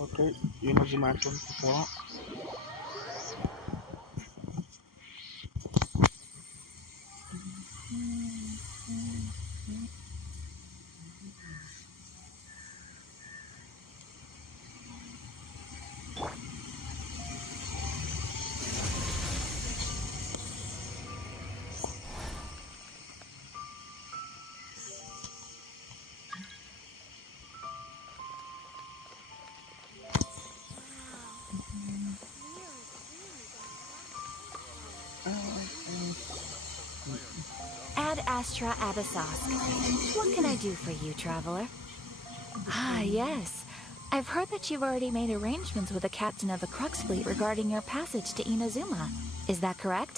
Okay, inazuma போலாம். Ad Astra Abyssosque. What can I do for you, traveler? Ah, yes. I've heard that you've already made arrangements with the captain of the Crux fleet regarding your passage to Inazuma. Is that correct?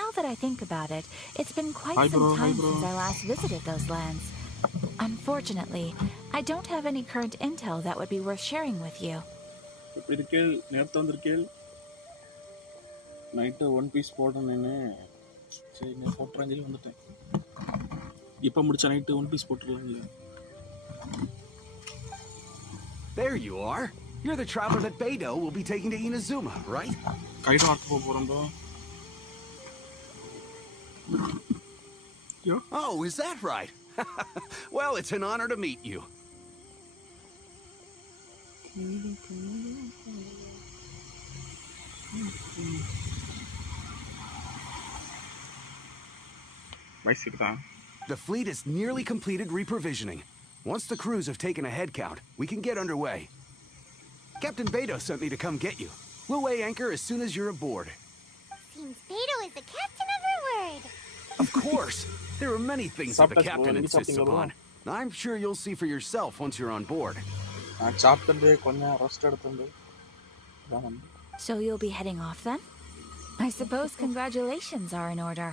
Now that I think about it, it's been quite some time since I last visited those lands. Unfortunately, I don't have any current intel that would be worth sharing with you. நேரத்தை வந்திருக்கேள் night one piece போடணுன்னு சரி நான் போட்டுறேன் சொல்லி வந்துட்டேன். இப்போ முடிச்ச night one piece போட்டுடலாம் இல்லை. There you are. You're the traveler that Beidou will be taking to Inazuma, right? Guide art போகிறோம் bro. Oh, is that right? Well, it's an honor to meet you. The fleet is nearly completed reprovisioning. Once the crews have taken a head count, we can get underway. Captain Beidou sent me to come get you. We'll weigh anchor as soon as you're aboard. Seems Beidou is the captain of her word. Of course. There are many things that the captain insists upon. I'm sure you'll see for yourself once you're on board. So you'll be heading off then? I suppose congratulations are in order.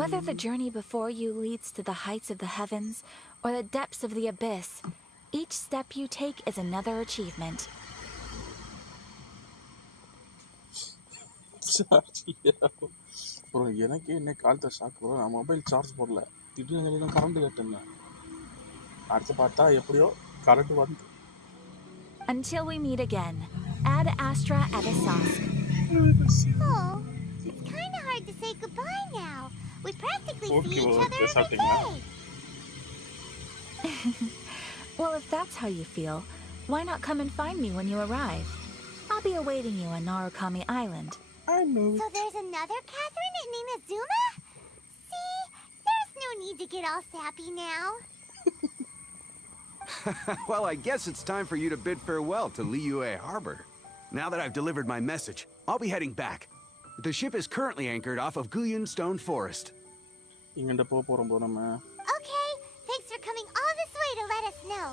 Whether the journey before you leads to the heights of the heavens or the depths of the abyss, each step you take is another achievement. Bro எனக்கு என்ன காலத்தை shock bro. நான் mobile charge போடல, திடீர்னு current கட்டுங்க. அடுத்து பார்த்தா எப்படியோ கரண்ட் வந்து. Until we meet again, Ad Astra Abyssosque. Oh, it's kind of hard to say goodbye now. We practically see each other every day. Well, if that's how you feel, why not come and find me when you arrive? I'll be awaiting you on Narukami Island. I know. So there's another Catherine in Inazuma? See, there's no need to get all sappy now. Well, I guess it's time for you to bid farewell to Liyue Harbor. Now that I've delivered my message, I'll be heading back. The ship is currently anchored off of Guyun Stone Forest. Okay, thanks for coming all this way to let us know.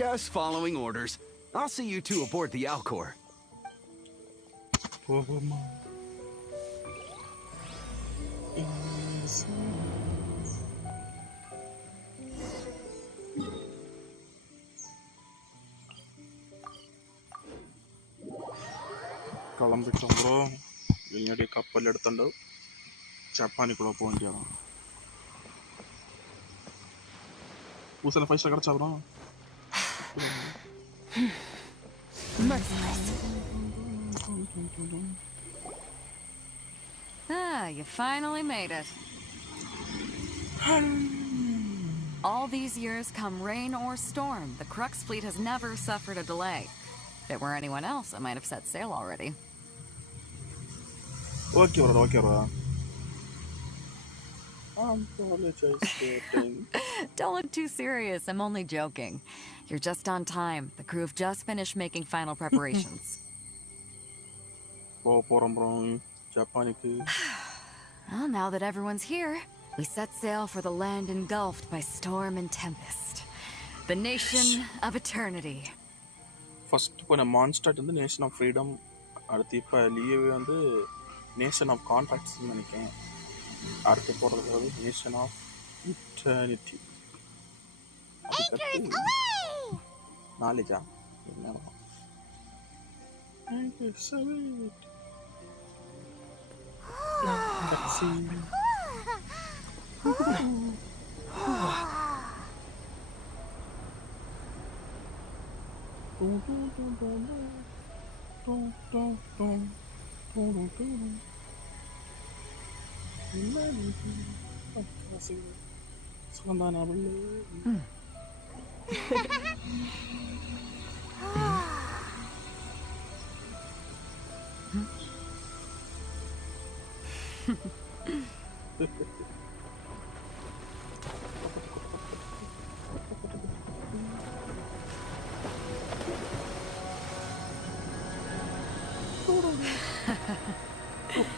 Just following orders. I'll see you two aboard the Alcor. கிளம்பிட்டோம் bro. என்னுடைய கப்பல் எடுத்துட்டு ஜப்பானுக்குள்ள போக வேண்டியதான். பூசல 5 star கிடைச்சா bro. You finally made it. All these years, come rain or storm, the Crux fleet has never suffered a delay. If it were anyone else, I might have set sail already. Okay, bro. I'm apologizing. Don't look too serious. I'm only joking. You're just on time. The crew have just finished making final preparations. Well, now that everyone's here, we set sail for the land engulfed by storm and tempest. The nation of eternity. First இப்போ நான் மான்ஸ்டர்ட் வந்து nation of freedom, அடுத்து இப்போ லீவே வந்து nation of கான்ட்ராக்ட்ஸ்னு நினைக்கிறேன். அடுத்து போகிறது வந்து nation of eternity. Anchors away! நாலேஜா என்ன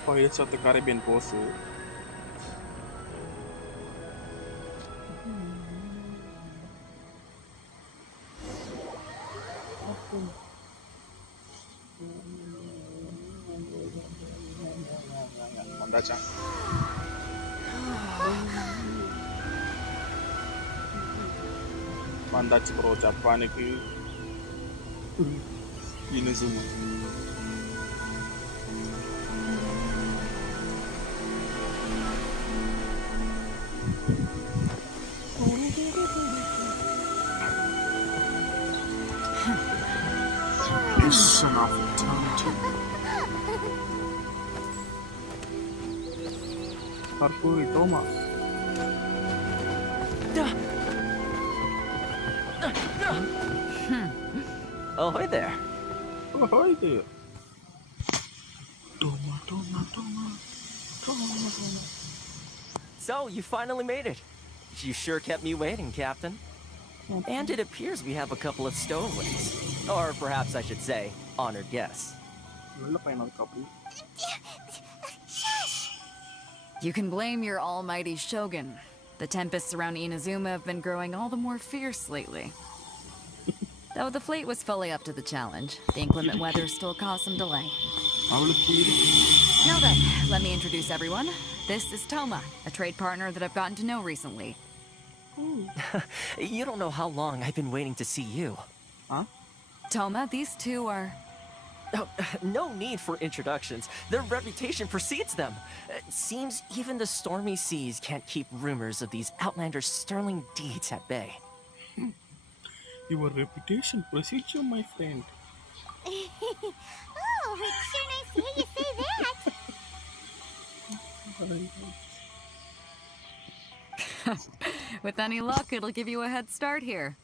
Pirates of the Caribbean pose. Mandacha. Mandachi bro Japaniki. Inazuma. Mission of eternity. Parkour Toma. Oh, hi there. Oh, hi there. Toma. So, you finally made it. You sure kept me waiting, Captain. And it appears we have a couple of stowaways. Or perhaps I should say, honored guests. You can blame your almighty shogun. The tempests around Inazuma have been growing all the more fierce lately. Though the fleet was fully up to the challenge, the inclement weather still caused some delay. Now then, let me introduce everyone. This is Toma, a trade partner that I've gotten to know recently. You don't know how long I've been waiting to see you. Huh? Toma, these two are... Oh, no need for introductions. Their reputation precedes them. Seems even the stormy seas can't keep rumors of these outlanders' sterling deeds at bay. Your reputation precedes you, my friend. Oh, it's sure nice to hear you say that. With any luck, it'll give you a head start here.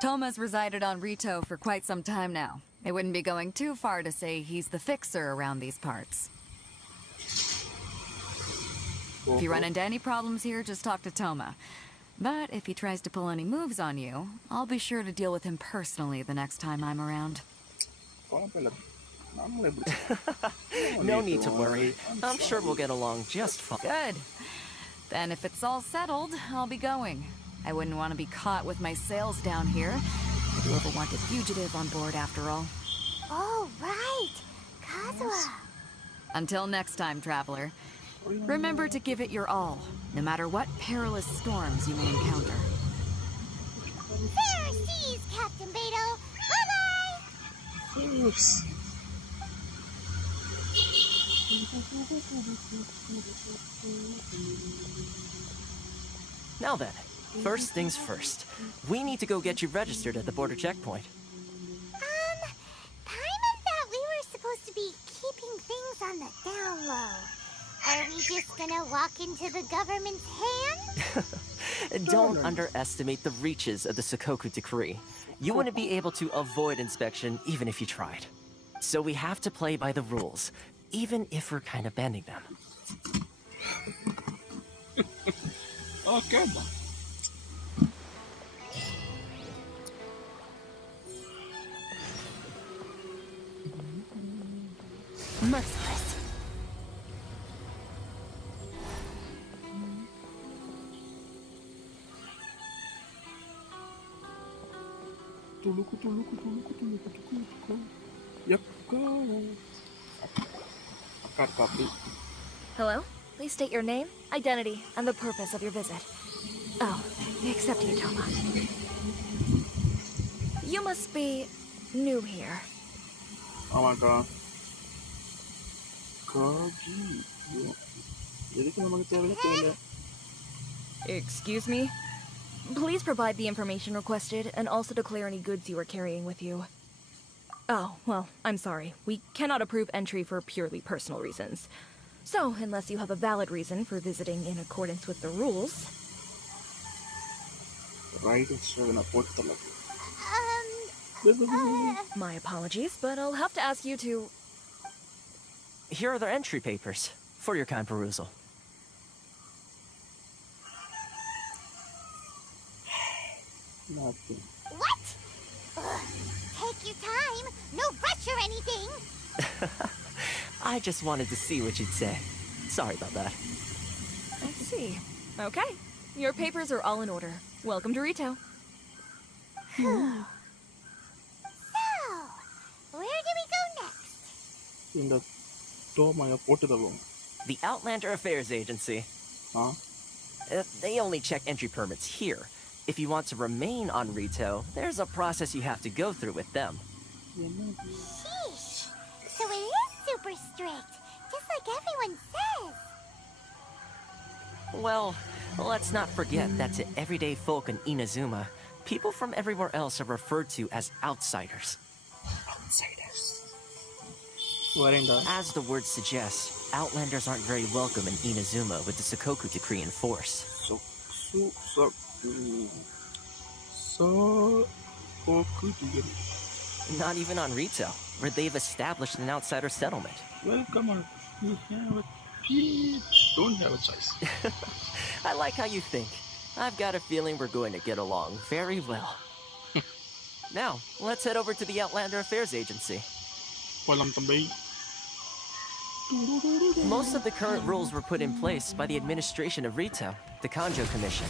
Toma's resided on Rito for quite some time now. It wouldn't be going too far to say he's the fixer around these parts. If you run into any problems here, just talk to Toma. But if he tries to pull any moves on you, I'll be sure to deal with him personally the next time I'm around. No need to worry. I'm sure we'll get along just fine. Good. Then if it's all settled, I'll be going. I wouldn't want to be caught with my sails down here. I do ever want a fugitive on board after all. Oh, right. Kazuha. Until next time, traveler. Remember to give it your all, no matter what perilous storms you may encounter. Fair seas, Captain Beto. Bye-bye. Yes. Now then, first things first. We need to go get you registered at the border checkpoint. Paimon thought we were supposed to be keeping things on the down low. Are we just gonna walk into the government's hand? Don't underestimate the reaches of the Sakoku Decree. You wouldn't be able to avoid inspection even if you tried. So we have to play by the rules, even if we're kind of bending them. Okay. Merciless. Tuluku, tuluku, tuluku, tuluku, tuluku. Yakka. Akar copy. Hello? Please state your name, identity, and the purpose of your visit. Oh, except you, Toma. You must be new here. ஆமாக்கா காஜி எதுக்கு நமக்கு தேவையில்ல Excuse me? Please provide the information requested and also declare any goods you are carrying with you. Oh, well, I'm sorry. We cannot approve entry for purely personal reasons. So, unless you have a valid reason for visiting in accordance with the rules... right நான் போட்டு தரல My apologies, but I'll have to ask you to... Here are their entry papers for your kind perusal. Nothing. What? Ugh. Take your time. No rush or anything. I just wanted to see what you'd say. Sorry about that. I see. Okay. Your papers are all in order. Welcome to Rito. So, where do we go next? இந்த டோமாய போட்டு தருவோம் The Outlander Affairs Agency. Ah They only check entry permits here. If you want to remain on Rito, there's a process you have to go through with them. Sheesh. So it is super strict, just like everyone says. Well, let's not forget that to everyday folk in Inazuma, people from everywhere else are referred to as outsiders. வரேன்டா As the word suggests, outlanders aren't very welcome in Inazuma with the Sakoku decree in force. so போக்கு degree Not even on Rito, where they've established an outsider settlement. welcome on you have a don't have a choice I like how you think. I've got a feeling we're going to get along very well. Now, let's head over to the Outlander Affairs Agency. போலாம் தம்பி Most of the current rules were put in place by the administration of Rito, the Kanjo Commission.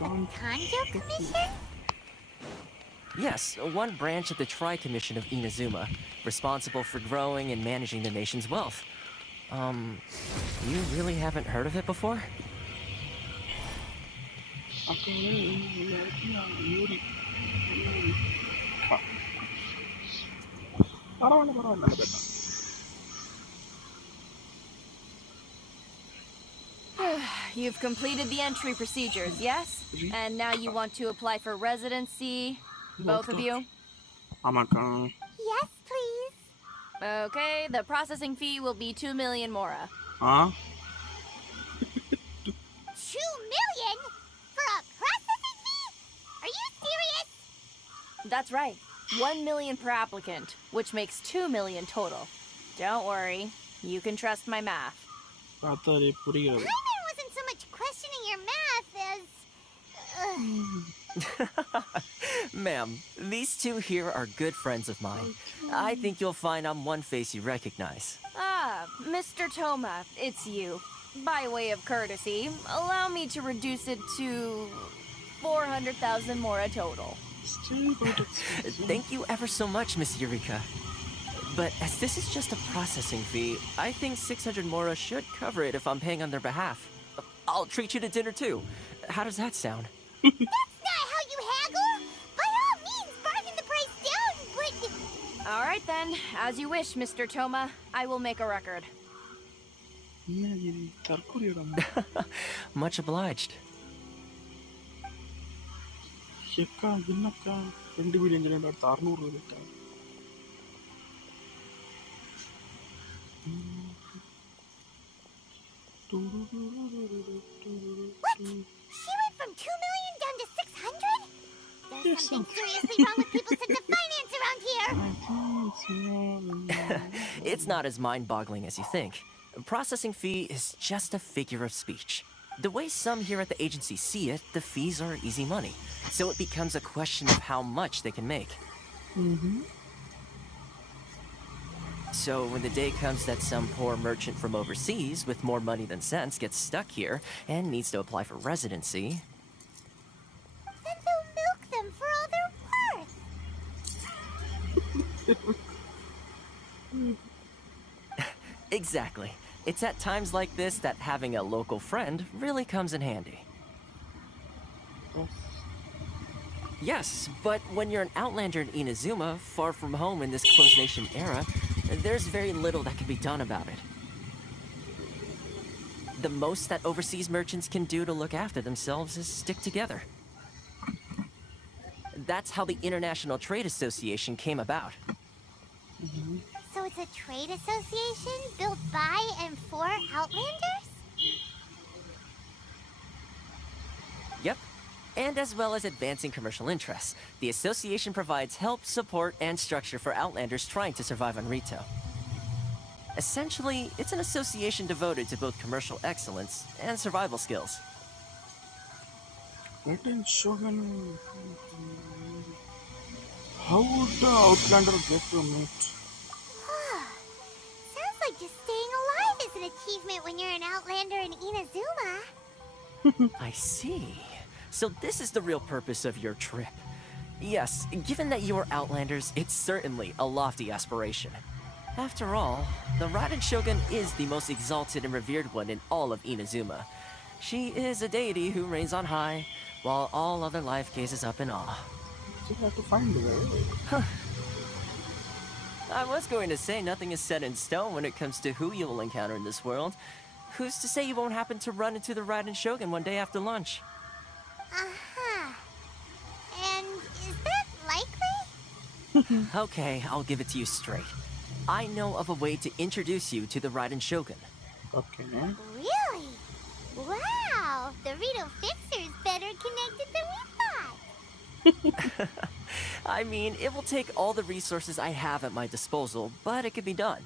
Kanjo Commission? Yes, one branch of the Tri-Commission of Inazuma, responsible for growing and managing the nation's wealth. You really haven't heard of it before? அக்கா யூரி பரவாயில்ல நல்ல பேர் You've completed the entry procedures, yes? And now you want to apply for residency, both of you? ஆமாக்கா Yes, please. Okay, the processing fee will be 2 million mora. Ah 2 million? For a processing fee? Are you serious? That's right. 1 million per applicant, which makes 2 million total. Don't worry, you can trust my math. பார்த்தாலே புரியாது I wasn't so much questioning your math as... Ma'am, these two here are good friends of mine. I think you'll find I'm one face you recognize. Ah, Mr. Toma, it's you. By way of courtesy, allow me to reduce it to 400,000 mora total. Thank you ever so much, Miss Eureka. But as this is just a processing fee, I think 600 mora should cover it if I'm paying on their behalf. I'll treat you to dinner too. How does that sound? That's not how you haggle! By all means, bargain the price down, but... All right then, as you wish, Mr. Toma. I will make a record. தற்கொலையோட Much obliged. எக்கா என்னக்கா 2 million generate 600 இருக்கா What? She went from 2 million down to 600? There's something seriously wrong with people's sense of finance around here! It's not as mind-boggling as you think. Processing fee is just a figure of speech. The way some here at the agency see it, the fees are easy money. So it becomes a question of how much they can make. So when the day comes that some poor merchant from overseas with more money than sense gets stuck here and needs to apply for residency... Then they'll milk them for all they're Exactly. It's at times like this that having a local friend really comes in handy. Yes, but when you're an outlander in Inazuma, far from home in this closed nation era, there's very little that can be done about it. The most that overseas merchants can do to look after themselves is stick together. That's how the International Trade Association came about. So it's a trade association built by and for Outlanders? Yep. And as well as advancing commercial interests, the association provides help, support, and structure for Outlanders trying to survive on Rito. Essentially, it's an association devoted to both commercial excellence and survival skills. What in Shogun? How would the Outlander get to meet? Sounds like just staying alive is an achievement when you're an Outlander in Inazuma. I see. So this is the real purpose of your trip. Yes, given that you are Outlanders, it's certainly a lofty aspiration. After all, the Raiden Shogun is the most exalted and revered one in all of Inazuma. She is a deity who reigns on high, while all other life gazes up in awe. You have to find the way. I was going to say nothing is set in stone when it comes to who you will encounter in this world. Who's to say you won't happen to run into the Raiden Shogun one day after lunch? Uh-huh. And is that likely? Okay, I'll give it to you straight. I know of a way to introduce you to the Raiden Shogun. Okay. Really? Wow! The Rito Fixer's better connected than we thought. I mean, it will take all the resources I have at my disposal, but it could be done.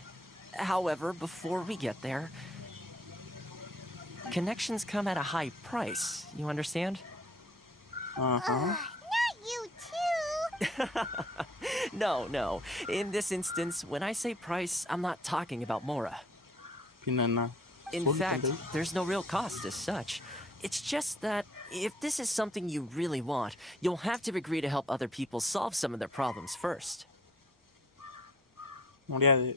However, before we get there, connections come at a high price, you understand? Not you too! No. In this instance, when I say price, I'm not talking about Mora. Pinana. In fact, there's no real cost as such. It's just that if this is something you really want, you'll have to agree to help other people solve some of their problems first. முடியாது.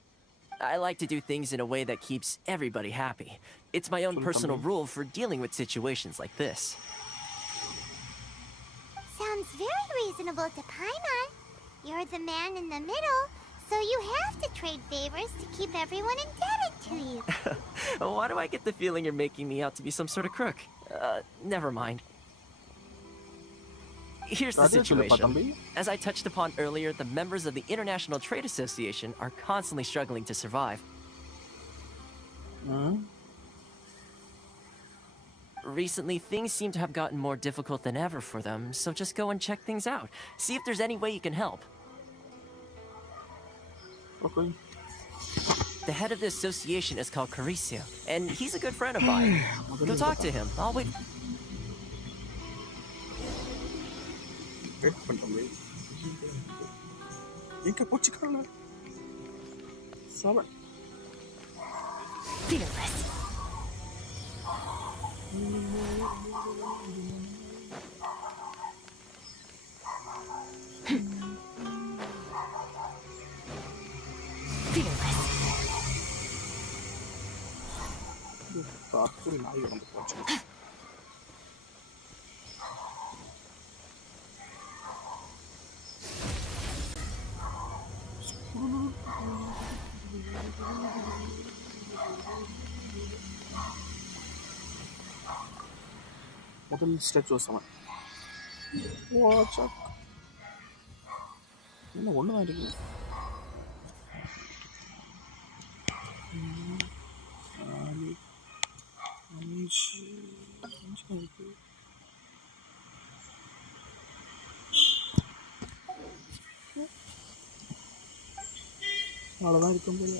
I like to do things in a way that keeps everybody happy. It's my own personal rule for dealing with situations like this. Sounds very reasonable to Paimon. You're the man in the middle, so you have to trade favors to keep everyone indebted to you. Why do I get the feeling you're making me out to be some sort of crook? Never mind. Here's the situation. As I touched upon earlier, the members of the International Trade Association are constantly struggling to survive. Recently, things seem to have gotten more difficult than ever for them, so just go and check things out. See if there's any way you can help. Okay. The head of the association is called Carisio, and he's a good friend of mine. Go talk to him. I'll wait. Wait பண்ணுறோம். எங்கே போச்சுக்காரல? Seven. Fearless. Fearless. காற்று நாய் வந்து போச்சு. முதல் step seven. Watch out. என்ன ஒன்று தான் இருக்குது. அவ்வளோதான் இருக்கும் போது.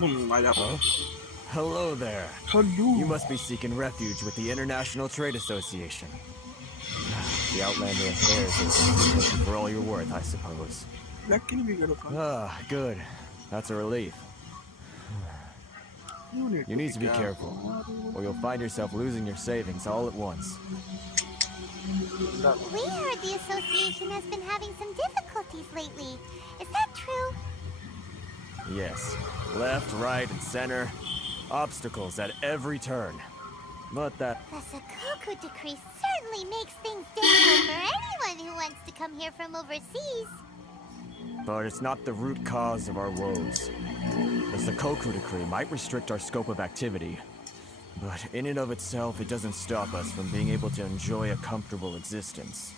Hello there. Hello. You must be seeking refuge with the International Trade Association. The Outlander Affairs is for all you're worth, I suppose. Luckily we got a phone. Ah, good. That's a relief. You need to be careful, or you'll find yourself losing your savings all at once. We heard the association has been having some difficulties lately. Is that true? Yes. Left, right, and center. Obstacles at every turn. But that... The Sakoku decree certainly makes things difficult for anyone who wants to come here from overseas. But it's not the root cause of our woes. The Sakoku decree might restrict our scope of activity, but in and of itself, it doesn't stop us from being able to enjoy a comfortable existence.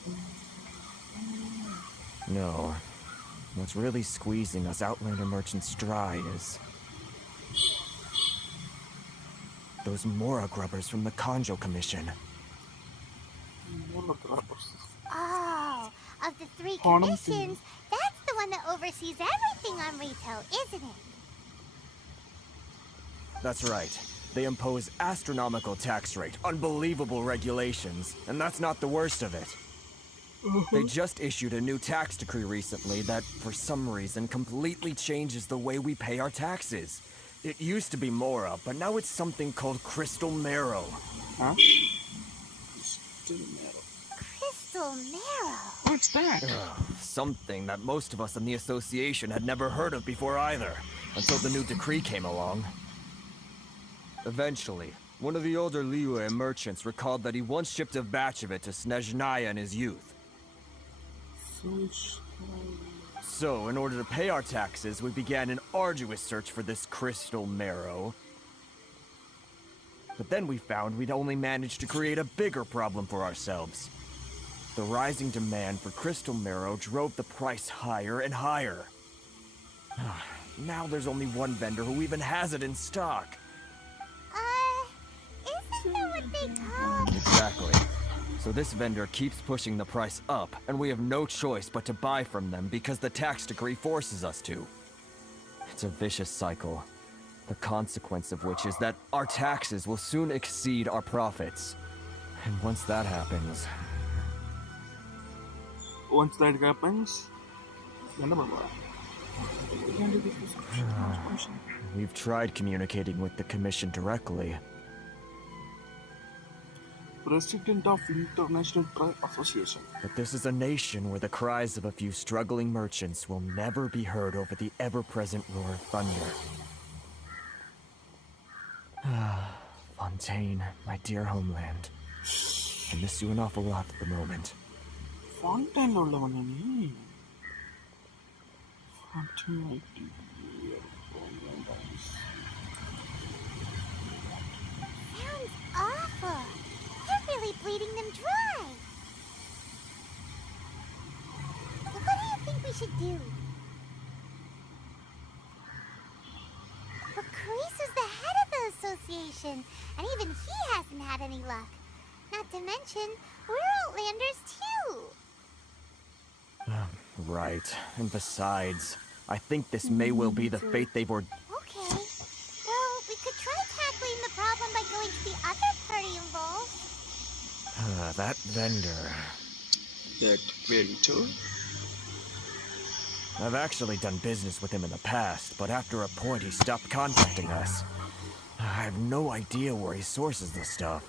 No. What's really squeezing us Outlander merchants dry is... those Mora grubbers from the Kanjo Commission. Oh, of the 3 Honum commissions, that's the one that oversees everything on retail, isn't it? That's right. They impose astronomical tax rate, unbelievable regulations, and that's not the worst of it. They just issued a new tax decree recently that, for some reason, completely changes the way we pay our taxes. It used to be Mora, but now it's something called Crystal Marrow. Huh? Crystal Marrow. What's that? Something that most of us in the association had never heard of before either, until the new decree came along. Eventually, one of the older Liyue merchants recalled that he once shipped a batch of it to Snezhnaya in his youth. So, in order to pay our taxes, we began an arduous search for this crystal marrow. But then we found we'd only managed to create a bigger problem for ourselves. The rising demand for crystal marrow drove the price higher and higher. Now there's only one vendor who even has it in stock. Isn't that what they call... Exactly. So this vendor keeps pushing the price up, and we have no choice but to buy from them because the tax decree forces us to. It's a vicious cycle, the consequence of which is that our taxes will soon exceed our profits. And once that happens... Once that happens... We've tried communicating with the commission directly. President of International Trade Association. But this is a nation where the cries of a few struggling merchants will never be heard over the ever-present roar of thunder. Fontaine, my dear homeland. I miss you an awful lot at the moment. Fontaine உள்ளவனா நீ? Fontaine, my dear homeland. Sounds awful. They're really bleeding them dry. What do you think we should do? But Carisu's the head of the association, and even he hasn't had any luck. Not to mention, we're Outlanders too. Right. And besides, I think this may well be the fate they've ordained. Okay. Well, we could try tackling the problem by going to the other party involved. That vendor. That vendor? I've actually done business with him in the past, but after a point he stopped contacting us. I have no idea where he sources the stuff.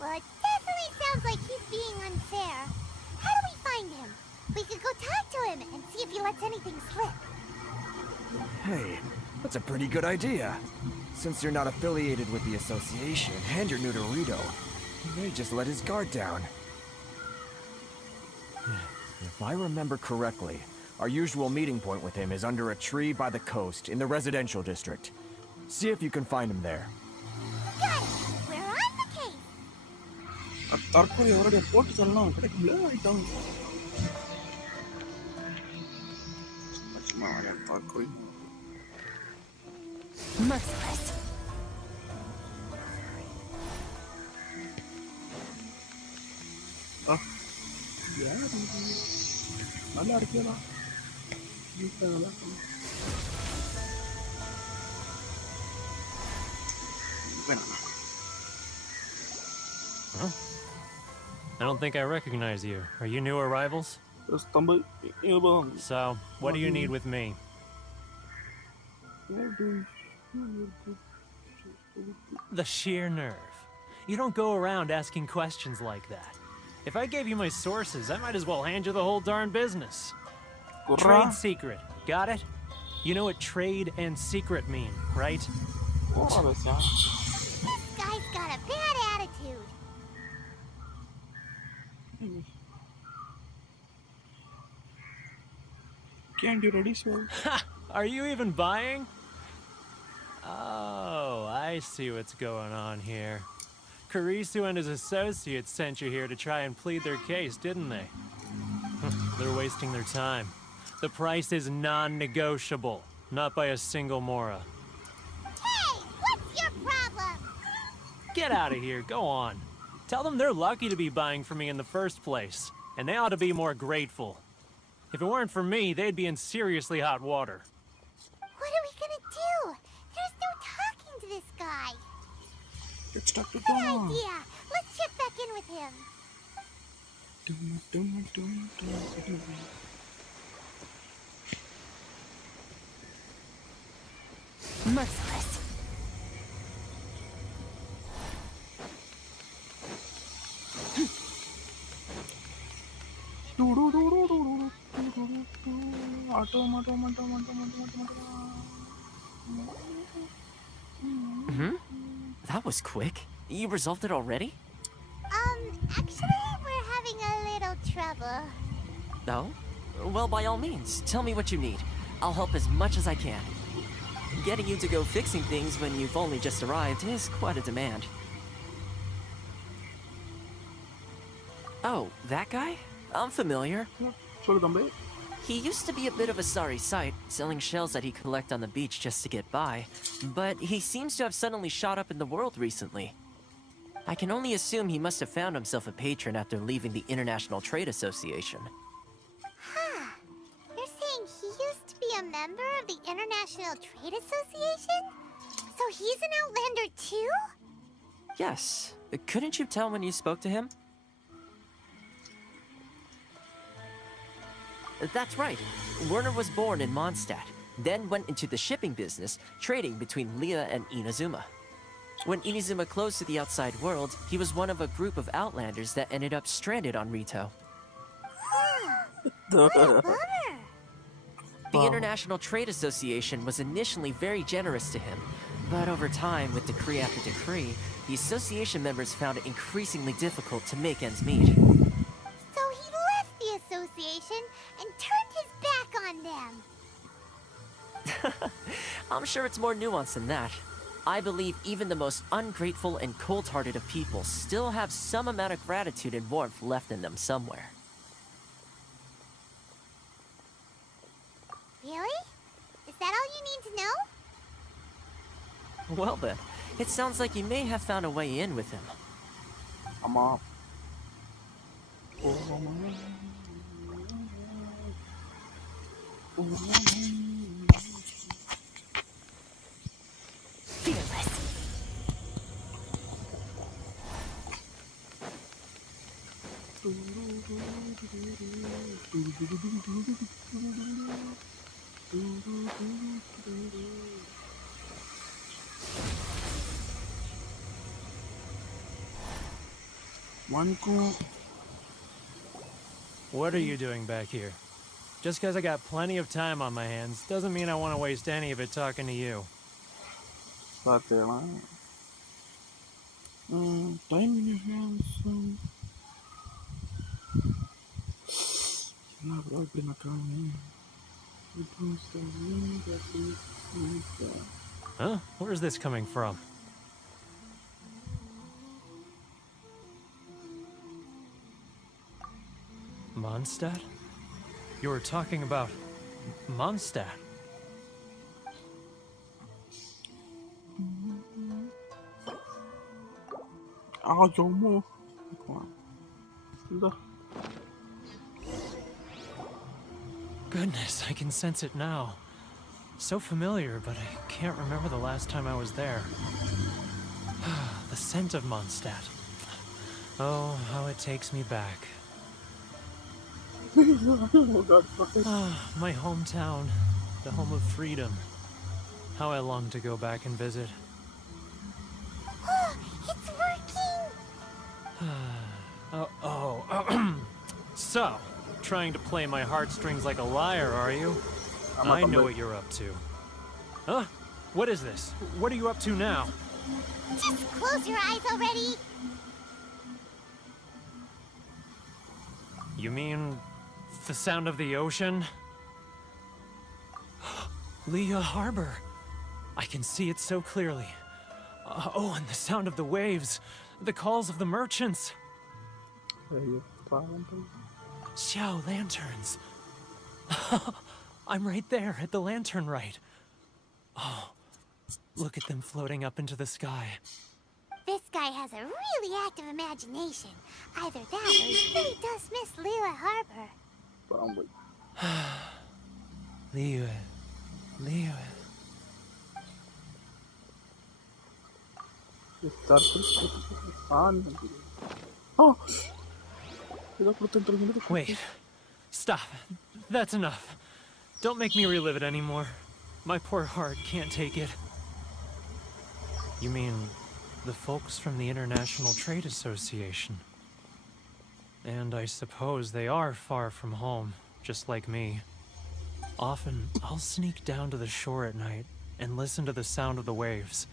Well, it definitely sounds like he's being unfair. How do we find him? We could go talk to him and see if he lets anything slip. Hey, that's a pretty good idea. Since you're not affiliated with the association and you're new to Rito, he may just let his guard down. If I remember correctly, our usual meeting point with him is under a tree by the coast in the residential district. See if you can find him there. Got it! We're on the case! தற்போது அவருடைய போட்டு சொல்லலாம் கிடைக்கும்ல item தற்கொலை Merciless. நல்லா இருக்கியா நல்லா வேணாம். Huh? I don't think I recognize you. Are you new arrivals? தம்பி இவன் So, what do you need with me? The sheer nerve. You don't go around asking questions like that. If I gave you my sources, I might as well hand you the whole darn business. Trade secret. Got it? You know what trade and secret mean, right? This guy's got a bad attitude. Can't you ready, sir? Are you even buying? Oh, I see what's going on here. Karisu and his associates sent you here to try and plead their case, didn't they? They're wasting their time. The price is non-negotiable, not by a single mora. Hey, what's your problem? Get out of here, go on. Tell them they're lucky to be buying from me in the first place, and they ought to be more grateful. If it weren't for me, they'd be in seriously hot water. What are we gonna do? There's no talking to this guy. Get stuck to Good idea. Let's check back in with him. Merciless. That was quick. You resolved it already? Actually, we're having a little trouble. No? Well, by all means, tell me what you need. I'll help as much as I can. Getting you to go fixing things when you've only just arrived is quite a demand. Oh, that guy? I'm familiar. சொல்லு தம்பி. He used to be a bit of a sorry sight, selling shells that he collect on the beach just to get by. But he seems to have suddenly shot up in the world recently. I can only assume he must have found himself a patron after leaving the International Trade Association. Huh. You're saying he used to be a member of the International Trade Association? So he's an Outlander too? Yes. Couldn't you tell when you spoke to him? That's right. Werner was born in Mondstadt, then went into the shipping business, trading between Leah and Inazuma. When Inazuma closed to the outside world, he was one of a group of Outlanders that ended up stranded on Rito. What a bummer. The International Trade Association was initially very generous to him, but over time, with decree after decree, the association members found it increasingly difficult to make ends meet. So he left the association and turned his back on them. I'm sure it's more nuanced than that. I believe even the most ungrateful and cold-hearted of people still have some amount of gratitude and warmth left in them somewhere. Really? Is that all you need to know? Well then, it sounds like you may have found a way in with him. ஆமா. Fearless. What are you doing back here? Just because I got plenty of time on my hands doesn't mean I want to waste any of it talking to you. பார்த்தேனா time in hands என்ன bro இப்படி நக்கானே Huh? Where's this coming from? Mondstadt? You were talking about Mondstadt. Jomo இந்த Goodness, I can sense it now. So familiar, but I can't remember the last time I was there. The scent of Mondstadt. Oh, how it takes me back. Oh god, okay. My hometown, the home of freedom. How I long to go back and visit. It's working! So, trying to play my heartstrings like a liar, are you? I know what you're up to. Huh? What is this? What are you up to now? Just close your eyes already! You mean the sound of the ocean? Leah Harbor. I can see it so clearly. Oh, and the sound of the waves. The calls of the merchants. Xiao lanterns. I'm right there at the lantern right. Oh, look at them floating up into the sky. This guy has a really active imagination. Either that or he really does miss Liyue Harbor. Probably. Liyue. Oh! Wait. Stop. That's enough. Don't make me relive it anymore. My poor heart can't take it. You mean the folks from the International Trade Association? And I suppose they are far from home, just like me. Often, I'll sneak down to the shore at night and listen to the sound of the waves.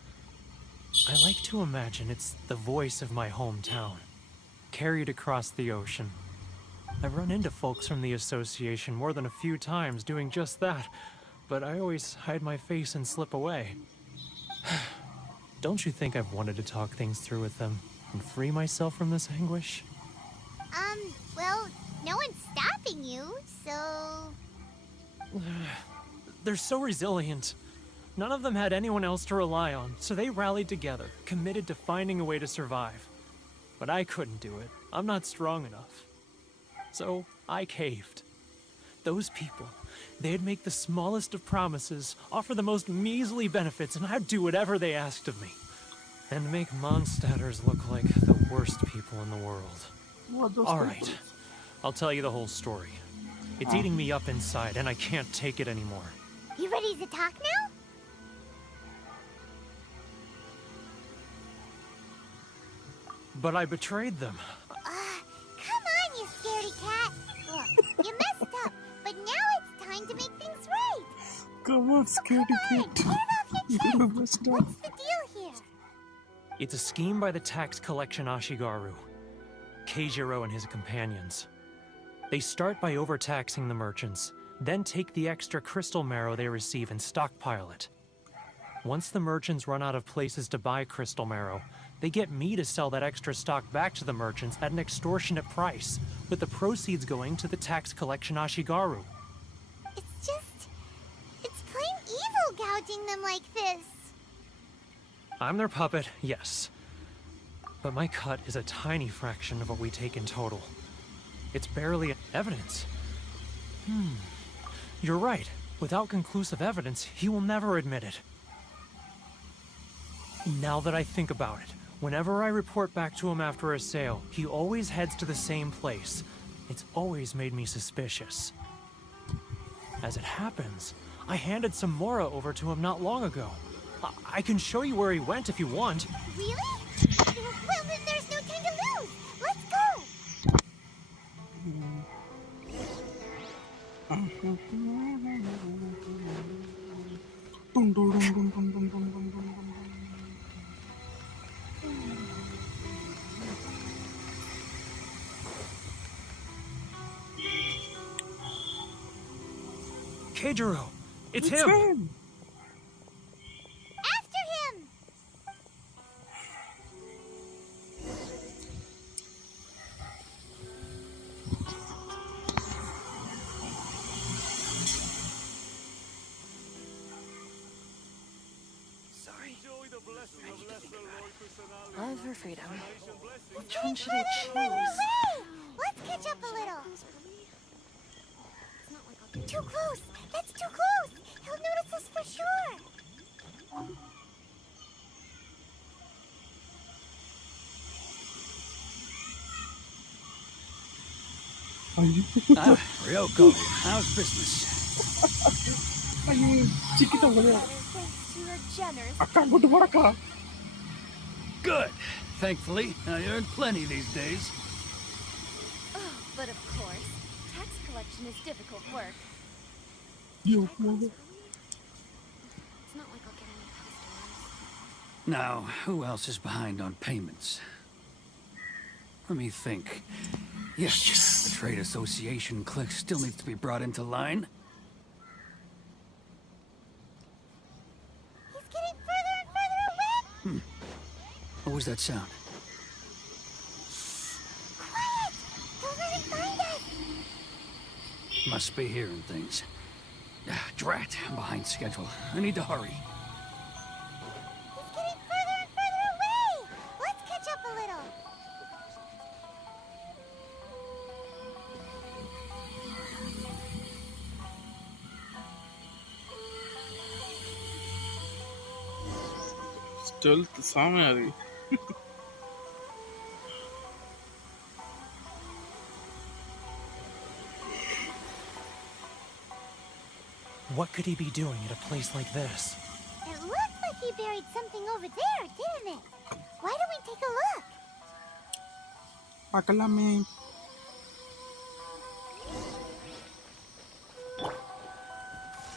I like to imagine it's the voice of my hometown, carried across the ocean. I've run into folks from the association more than a few times doing just that, but I always hide my face and slip away. Don't you think I've wanted to talk things through with them and free myself from this anguish? Well, no one's stopping you, so... They're so resilient. None of them had anyone else to rely on, so they rallied together, committed to finding a way to survive. But I couldn't do it. I'm not strong enough. So I caved. Those people, they'd make the smallest of promises, offer the most measly benefits, and I'd do whatever they asked of me. And make Mondstadters look like the worst people in the world. All right, I'll tell you the whole story. It's eating me up inside, and I can't take it anymore. You ready to talk now? But I betrayed them. Come on, you scaredy cat. Look, you messed up, but now it's time to make things right. Come on, scaredy cat. Get it off your chest. What's the deal here? It's a scheme by the tax collection Ashigaru, Keijiro and his companions. They start by overtaxing the merchants, then take the extra crystal marrow they receive and stockpile it. Once the merchants run out of places to buy crystal marrow, they get me to sell that extra stock back to the merchants at an extortionate price, with the proceeds going to the tax collection Ashigaru. It's plain evil gouging them like this. I'm their puppet, yes. But my cut is a tiny fraction of what we take in total. It's barely evidence. You're right. Without conclusive evidence, he will never admit it. Now that I think about it, whenever I report back to him after a sale, he always heads to the same place. It's always made me suspicious. As it happens, I handed some Mora over to him not long ago. I can show you where he went if you want. Really? Well, then there's no time to lose. Let's go. Keijiro, it's him! After him. Sorry. Love or freedom? Which one should I choose? Let's catch up a little. Too close. That's too close. He'll notice us for sure. Ryoko, how's business? ஐயோ சிக்கிட்டோம் போல Thanks to your generous. அக்கா கூட்டு போறக்கா Good. Thankfully, I earn plenty these days. Oh, but of course, tax collection is difficult work. ஐயோ It's not like I'll get any customers. Now, who else is behind on payments? Let me think. Yes, the trade association clique still needs to be brought into line. He's getting further and further away. What was that sound? Quiet! Don't let him find us. Must be hearing things. Drat, I'm behind schedule. I need to hurry. He's getting further and further away. Let's catch up a little. Stealth சாமையா இருக்கு What could he be doing at a place like this? It looked like he buried something over there, didn't it? Why don't we take a look? பார்க்கலாமே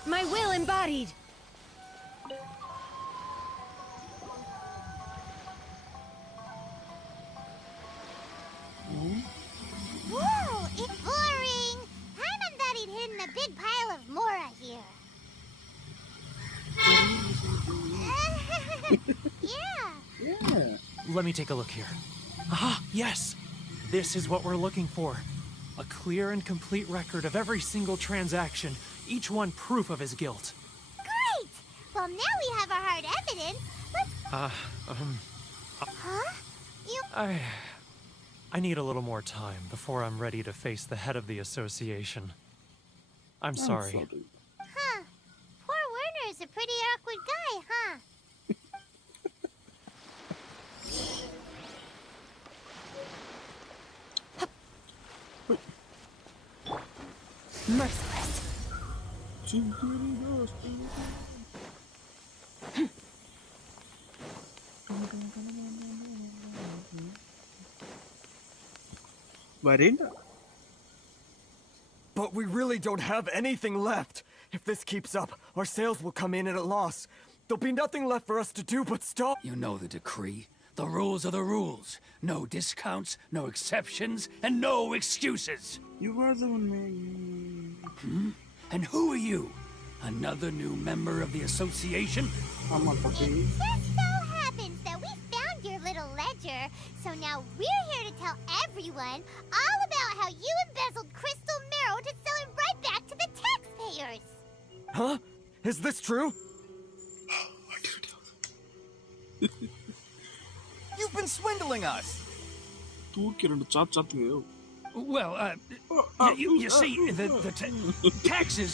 My will embodied. Whoa, it's boring. Hyman thought he'd hidden a big pile of Mora here. Yeah. Let me take a look here. Ah, yes! This is what we're looking for. A clear and complete record of every single transaction, each one proof of his guilt. Great! Well, now we have our hard evidence. Let's... Huh? You... I need a little more time before I'm ready to face the head of the association. I'm sorry. Huh. Poor Werner's a pretty awkward guy, huh? Merciless. வரேன்டா But we really don't have anything left. If this keeps up, our sales will come in at a loss. There'll be nothing left for us to do but stop. You know the decree. The rules are the rules. No discounts, no exceptions, and no excuses. You are the one, man. And who are you? Another new member of the association? ஆமா பாட்டி Just so happens that we found your little ledger, so now we're here to tell everyone all about how you embezzled crystal marrow to sell it right back to the taxpayers. Huh? Is this true? You've been swindling us. தூக்கி ரெண்டு சாத்துங்க Well, you see, the taxes,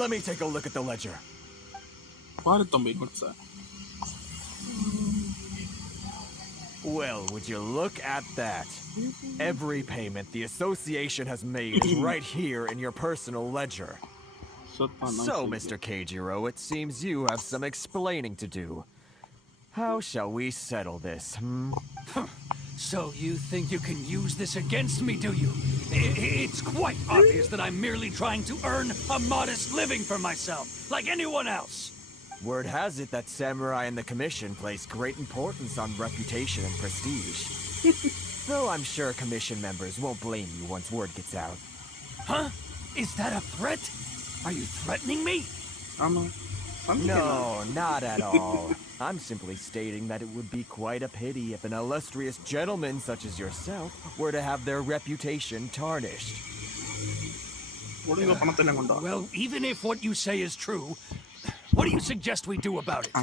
Let me take a look at the ledger. பாரு தம்பி குட்ஸா Well, would you look at that? Every payment the association has made is right here in your personal ledger. So, Mr. Keijiro, it seems you have some explaining to do. How shall we settle this, So you think you can use this against me, do you? It's quite obvious that I'm merely trying to earn a modest living for myself, like anyone else. Word has it that Samurai and the Commission place great importance on reputation and prestige. Though I'm sure Commission members won't blame you once word gets out. Huh? Is that a threat? Are you threatening me? ஆமா No, not at all. I'm simply stating that it would be quite a pity if an illustrious gentleman such as yourself were to have their reputation tarnished. ஒழுங்கா பணத்தை எல்லாம் கொண்டா Well, even if what you say is true, what do you suggest we do about it?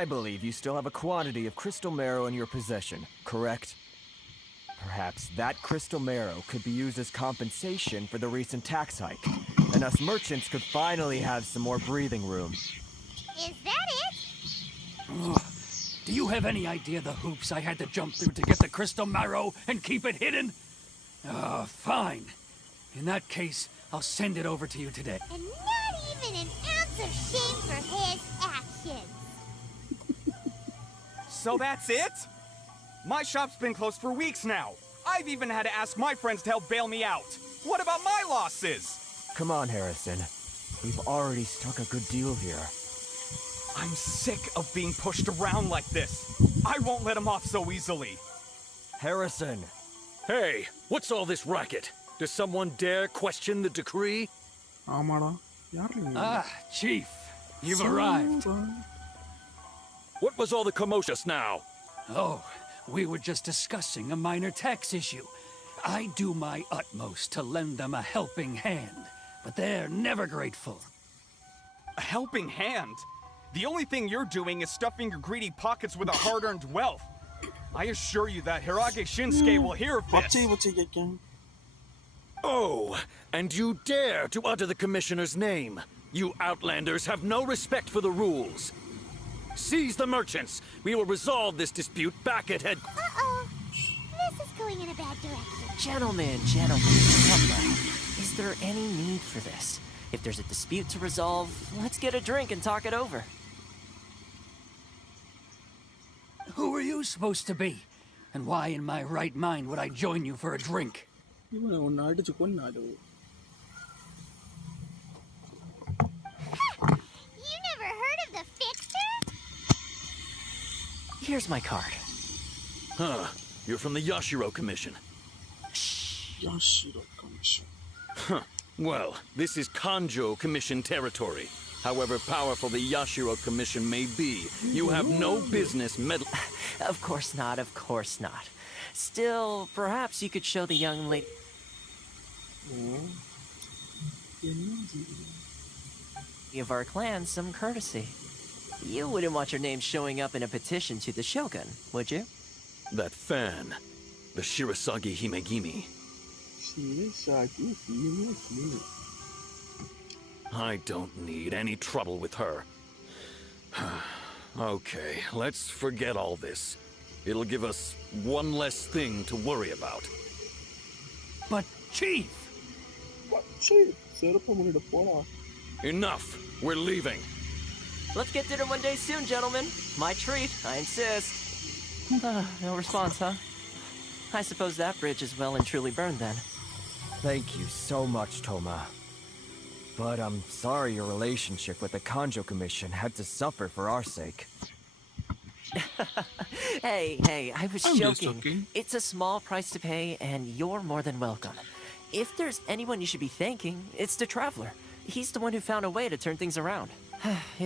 I believe you still have a quantity of crystal marrow in your possession, correct? Perhaps that crystal marrow could be used as compensation for the recent tax hike, and us merchants could finally have some more breathing room. Is that it? Do you you have any idea the hoops I had to jump through to get the crystal marrow and keep it hidden? Fine. In that case, I'll send it over to you today. And not even an ounce of shame for his actions. So that's it? My shop's been closed for weeks now. I've even had to ask my friends to help bail me out. What about my losses? Come on, Harrison. We've already struck a good deal here. I'm sick of being pushed around like this. I won't let him off so easily. Harrison! Hey, what's all this racket? Does someone dare question the decree? ஆமாடா யார் நீ? Chief, you've arrived. What was all the commotion just now? Oh, we were just discussing a minor tax issue. I do my utmost to lend them a helping hand, but they're never grateful. A helping hand? The only thing you're doing is stuffing your greedy pockets with our hard-earned wealth. I assure you that Hirage Shinsuke will hear of this. வச்சி கேட்கேன். Oh, and you dare to utter the commissioner's name. You outlanders have no respect for the rules. Seize the merchants. We will resolve this dispute back at head. Uh-oh. This is going in a bad direction. Gentlemen, come on. Is there any need for this? If there's a dispute to resolve, let's get a drink and talk it over. Who are you supposed to be? And why in my right mind would I join you for a drink? இவனை ஒன்னு அடிச்சு கொன்னாடு. You never heard of the Fixer? Here's my card. Huh. You're from the Yashiro Commission. Yashiro Commission. Huh. Well, this is Kanjo Commission territory. However powerful the Yashiro Commission may be, you have no business meddling. Of course not. Still, perhaps you could show the young lady of our clan some courtesy. You wouldn't want your name showing up in a petition to the Shogun, would you? That fan, the Shirasagi Himegimi. I don't need any trouble with her. Okay, let's forget all this. It'll give us one less thing to worry about. But, Chief! What chief? செருப்பு முறிட போடா. Enough. We're leaving. Let's get dinner one day soon, gentlemen. My treat, I insist. No response, huh? I suppose that bridge is well and truly burned then. Thank you so much, Toma. But I'm sorry your relationship with the Kanjo Commission had to suffer for our sake. Hey, I was I'm just joking. joking. It's a small price to pay, and you're more than welcome. If there's anyone you should be thanking, it's the Traveler. He's the one who found a way to turn things around.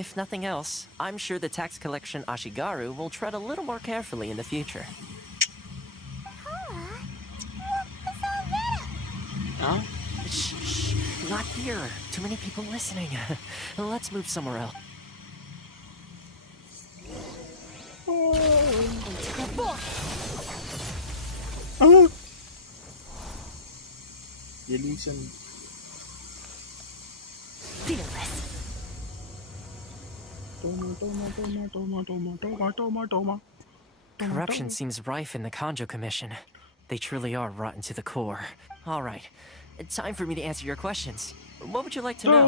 If nothing else, I'm sure the tax collection Ashigaru will tread a little more carefully in the future. Huh? Shh, not here. Too many people listening. Let's move somewhere else. Illusion. Fearless. Toma. Corruption seems rife in the Kanjo Commission. They truly are rotten to the core. All right, time for me to answer your questions. What would you like to know?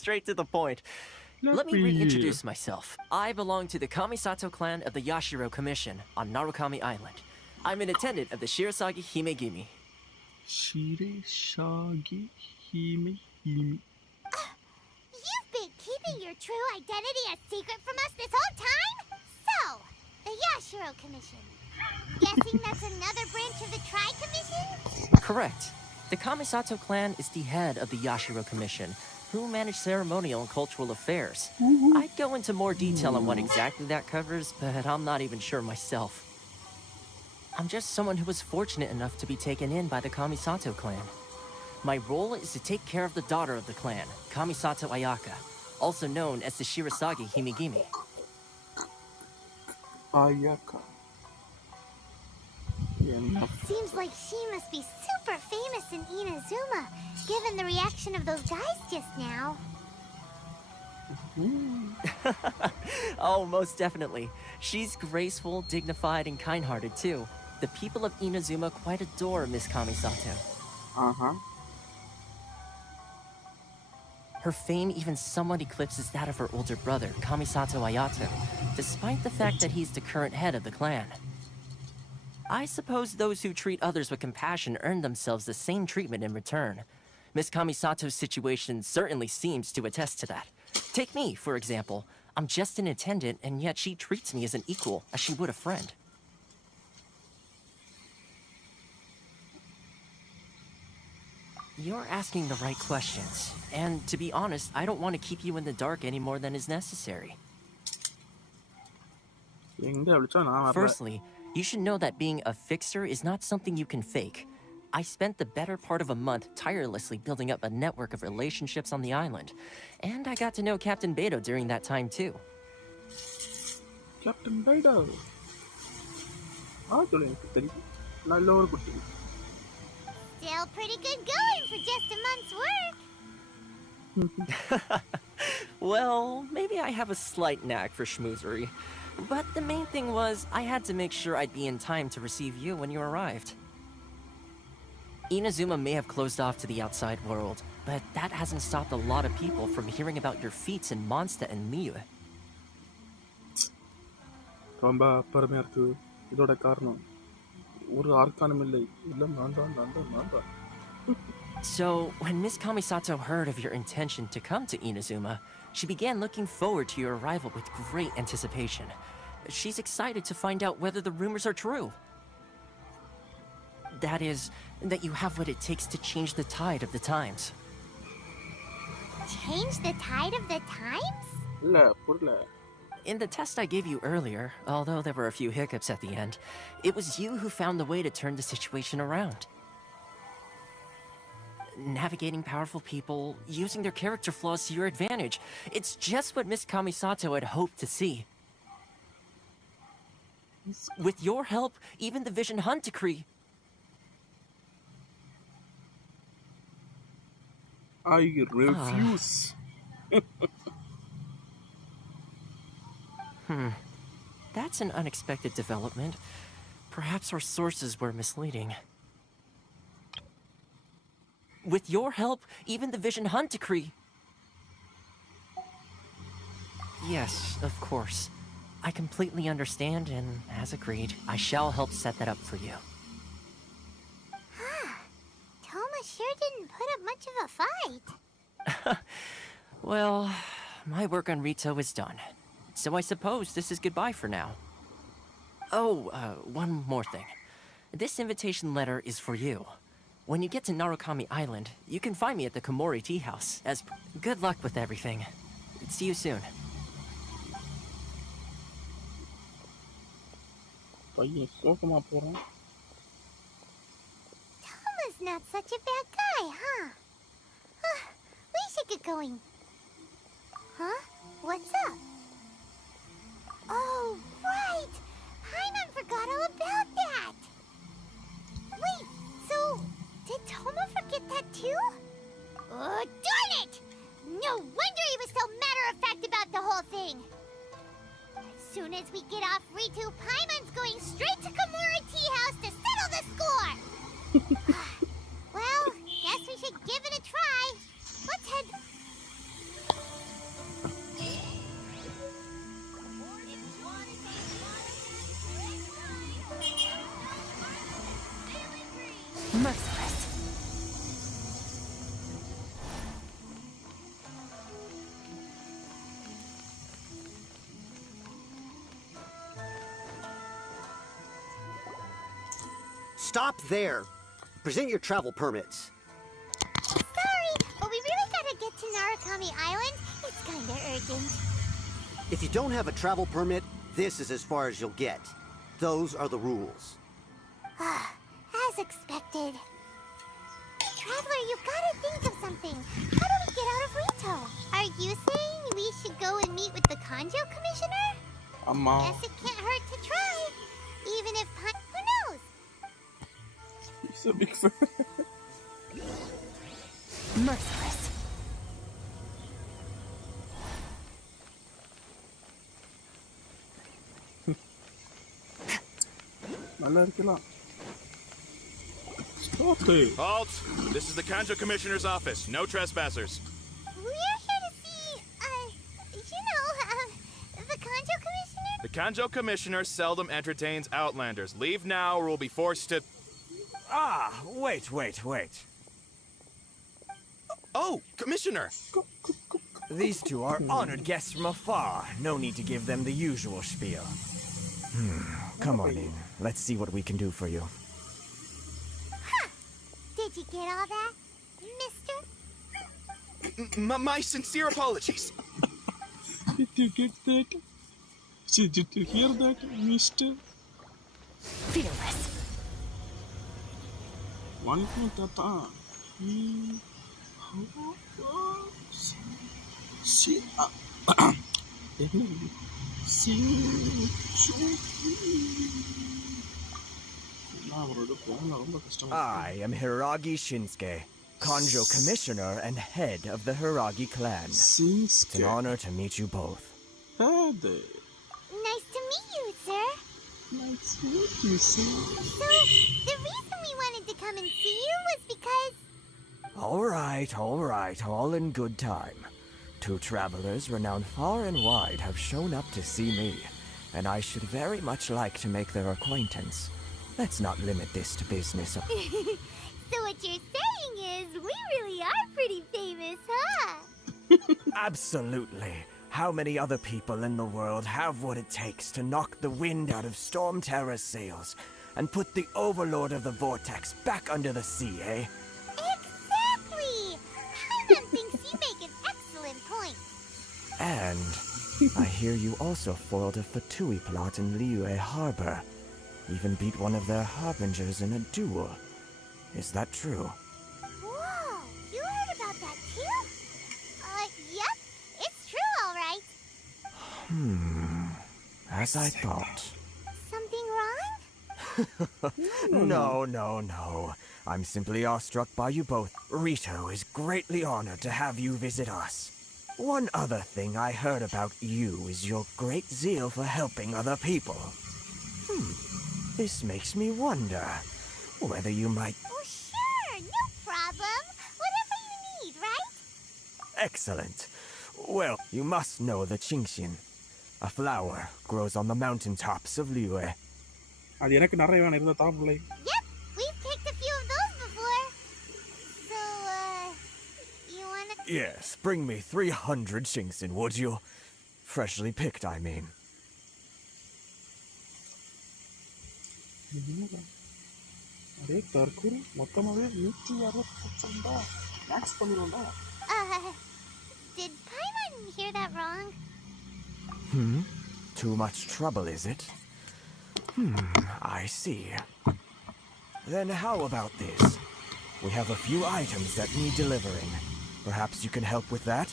Straight to the point. Let me reintroduce myself. I belong to the Kamisato clan of the Yashiro Commission on Narukami Island. I'm an attendant of the Shirasagi Himegimi. Shirasagi Himegimi. You've been keeping your true identity a secret from us this whole time? So, the Yashiro Commission. Guessing that's another branch of the Tri-Commission? Correct. The Kamisato clan is the head of the Yashiro Commission, who manage ceremonial and cultural affairs. I'd go into more detail on what exactly that covers, but I'm not even sure myself. I'm just someone who was fortunate enough to be taken in by the Kamisato clan. My role is to take care of the daughter of the clan, Kamisato Ayaka, also known as the Shirasagi Himegimi. Ayaka. என்ன Seems like she must be super famous in Inazuma, given the reaction of those guys just now. Oh, most definitely. She's graceful, dignified, and kind-hearted too. The people of Inazuma quite adore Miss Kamisato. Her fame even somewhat eclipses that of her older brother, Kamisato Ayato, despite the fact that he's the current head of the clan. I suppose those who treat others with compassion earn themselves the same treatment in return. Miss Kamisato's situation certainly seems to attest to that. Take me, for example. I'm just an attendant, and yet she treats me as an equal, as she would a friend. You're asking the right questions. And to be honest, I don't want to keep you in the dark any more than is necessary. எங்க விളിச்சா நான் வரல. Firstly, you should know that being a fixer is not something you can fake. I spent the better part of a month tirelessly building up a network of relationships on the island. And I got to know Captain Beto during that time too. Captain Beto. எனக்கு தெரியும். நல்ல ஒரு குட்டி. Still pretty good going for just a month's work. Well, maybe I have a slight knack for schmoozery. But the main thing was, I had to make sure I'd be in time to receive you when you arrived. Inazuma may have closed off to the outside world, but that hasn't stopped a lot of people from hearing about your feats in Mondstadt and Liyue. ரொம்ப பெருமையா இருக்கு. இதோட காரணம் ஒரு ஆர்கானும் இல்லை. இல்ல நான் தான். So, when Miss Kamisato heard of your intention to come to Inazuma, she began looking forward to your arrival with great anticipation. She's excited to find out whether the rumors are true. That is, that you have what it takes to change the tide of the times. Change the tide of the times? இல்ல புரியல. In the test I gave you earlier, although there were a few hiccups at the end, it was you who found the way to turn the situation around. Navigating powerful people, using their character flaws to your advantage. It's just what Miss Kamisato had hoped to see. With your help, even the Vision Hunt decree... I refuse. That's an unexpected development. Perhaps our sources were misleading. With your help, even the Vision Hunt decree... Yes, of course. I completely understand, and as agreed, I shall help set that up for you. Toma sure didn't put up much of a fight. Well, my work on Rito is done. So I suppose this is goodbye for now. Oh, one more thing. This invitation letter is for you. When you get to Narukami Island, you can find me at the Komori Tea House. Good luck with everything. See you soon. பையன் சோகமா போறான். Toma's not such a bad guy, huh? We should get going. Huh? What's up? Oh, right! Paimon forgot all about that! Wait, so did Toma forget that too? Oh, darn it! No wonder he was so matter-of-fact about the whole thing! As soon as we get off Ritu, Paimon's going straight to Komori Tea House to settle the score! Well, guess we should give it a try. Let's head... Merciless. Stop there. Present your travel permits. Sorry, but we really gotta get to Narukami Island. It's kinda urgent. If you don't have a travel permit, this is as far as you'll get. Those are the rules. As expected. Traveler, you gotta think of something. How do we get out of Rito? Are you saying we should go and meet with the Kanjo Commissioner? அம்மா Guess it can't hurt to try. Even if who knows? a big fan. Merciless. நல்லா இருக்கலாம். Stop it. Halt! This is the Kanjo Commissioner's office. No trespassers. We're here to see, the Kanjo Commissioner? The Kanjo Commissioner seldom entertains Outlanders. Leave now or we'll be forced to... Ah, wait. Oh, Commissioner! These two are honored guests from afar. No need to give them the usual spiel. Come on in. Let's see what we can do for you. Huh. Did you get all that, mister? My sincere apologies. Did you get that? Did you hear that, mister? Fearless. One thing tata. See, I am Hiragi Shinsuke, Kanjo Commissioner and head of the Hiragi clan. It's an honor to meet you both. Hey. Nice to meet you, sir. Nice to meet you, sir. So, the reason we wanted to come and see you was because... All right, all in good time. Two travelers renowned far and wide have shown up to see me, and I should very much like to make their acquaintance. Let's not limit this to business. So what you're saying is, we really are pretty famous, huh? Absolutely. How many other people in the world have what it takes to knock the wind out of Storm Terror's sails and put the overlord of the vortex back under the sea, eh? Exactly! Paimon thinks you make an excellent point. And I hear you also foiled a Fatui plot in Liyue Harbor. Even beat one of their harbingers in a duel. Is that true? Whoa! You heard about that too? Yep. It's true, all right. As I thought. Something wrong? No. I'm simply awestruck by you both. Rito is greatly honored to have you visit us. One other thing I heard about you is your great zeal for helping other people. This makes me wonder whether you might... Oh, sure, no problem. Whatever you need, right? Excellent. Well, you must know the Qingxin. A flower grows on the mountaintops of Liyue. அது எனக்கு நிறைய வேணும் இருந்த தாப்புலை. Yep, we've picked a few of those before. So, you wanna... Yes, bring me 300 Qingxin, would you? Freshly picked, I mean. அரே தர்க்குரு மொத்தமாவே 160 max பண்ணிரோம்டா. Did Paimon hear that wrong? Too much trouble, is it? I see. Then how about this? We have a few items that need delivering. Perhaps you can help with that?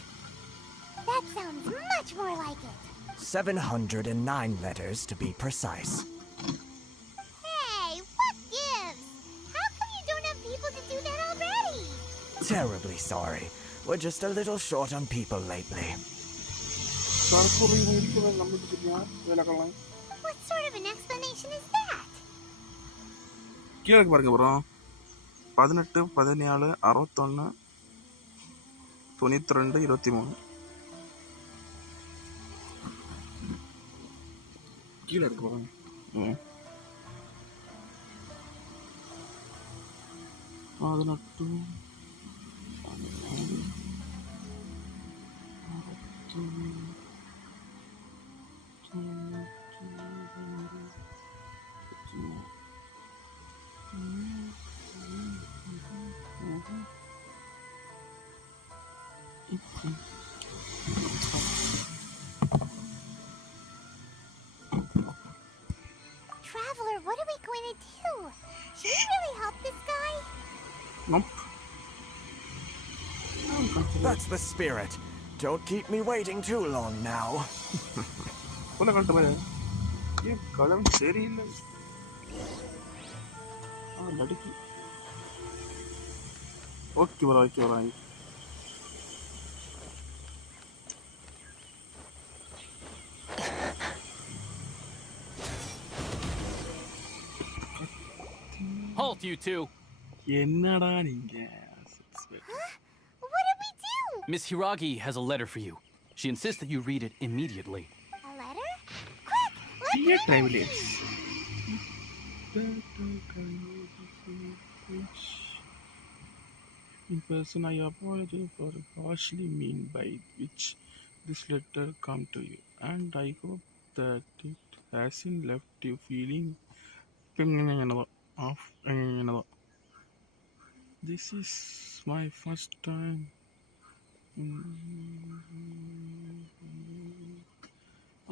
That sounds much more like it. 709 letters to be precise. Hey, what gives? How come you don't have people to do that already? Terribly sorry. We're just a little short on people lately. தர்க்குரு இவங்க நம்மளுக்கு தெரியும் வேலைக்கலாம். What sort of an explanation is that? கீழே பாருங்க bro. 18 17 61 92 23 கீழே இருக்கு பாருங்க. 18 Traveler, what are we going to do? Should we really help this guy? Nope. That's the spirit. Don't keep me waiting too long now. போல கழட்டு பாரு. ஏன் கதவு சரியில்லை. லடுக்கி okay bro okay bro. Halt, you two! என்னடா நீங்க? What did we do? Miss Hiragi has a letter for you. She insists that you read it immediately. A letter? Quick, let's Dear read travelers. In person, I apologize for harshly mean by which this letter come to you, and I hope that it hasn't left you feeling of this is my first time.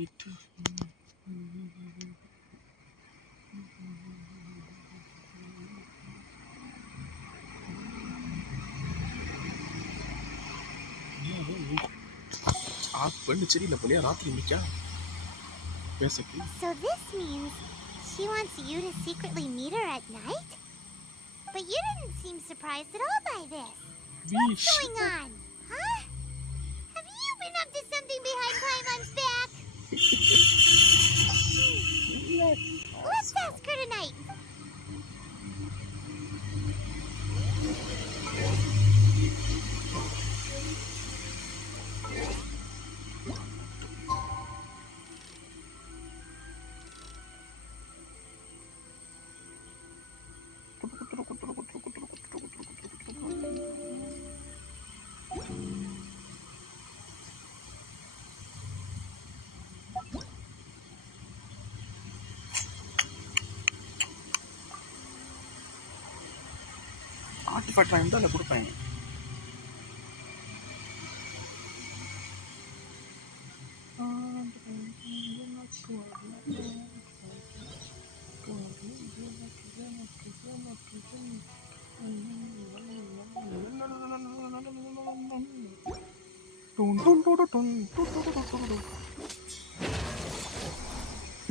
It சரியில்லை போலியா ராத்திரி மிக்கா பேசக்கு. So this means she wants you to secretly meet her at night? But you didn't seem surprised at all by this. What's going on? Huh? Have you been up to something behind Paimon's back? Let's ask her tonight. Artifact வாங்கி தான் அதில் கொடுப்பேன்.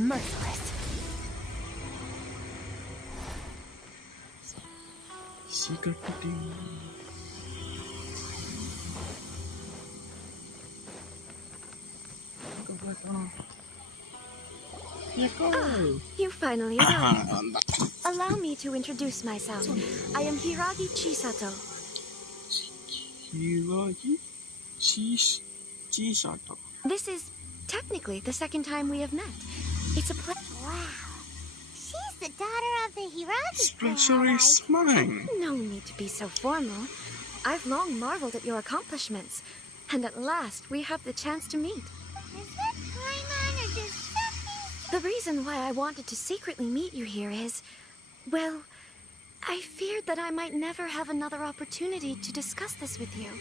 Merciless. Secret meeting. You finally arrived. Allow me to introduce myself. I am Hiragi Chisato. Hiragi Chisato. This is technically the second time we have met. It's a pleasure. Wow. She's the daughter of the Hiragi Pleasure is mine. No need to be so formal. I've long marveled at your accomplishments, and at last we have the chance to meet. Is that Paimon or just something? The reason why I wanted to secretly meet you here is, well, I feared that I might never have another opportunity to discuss this with you.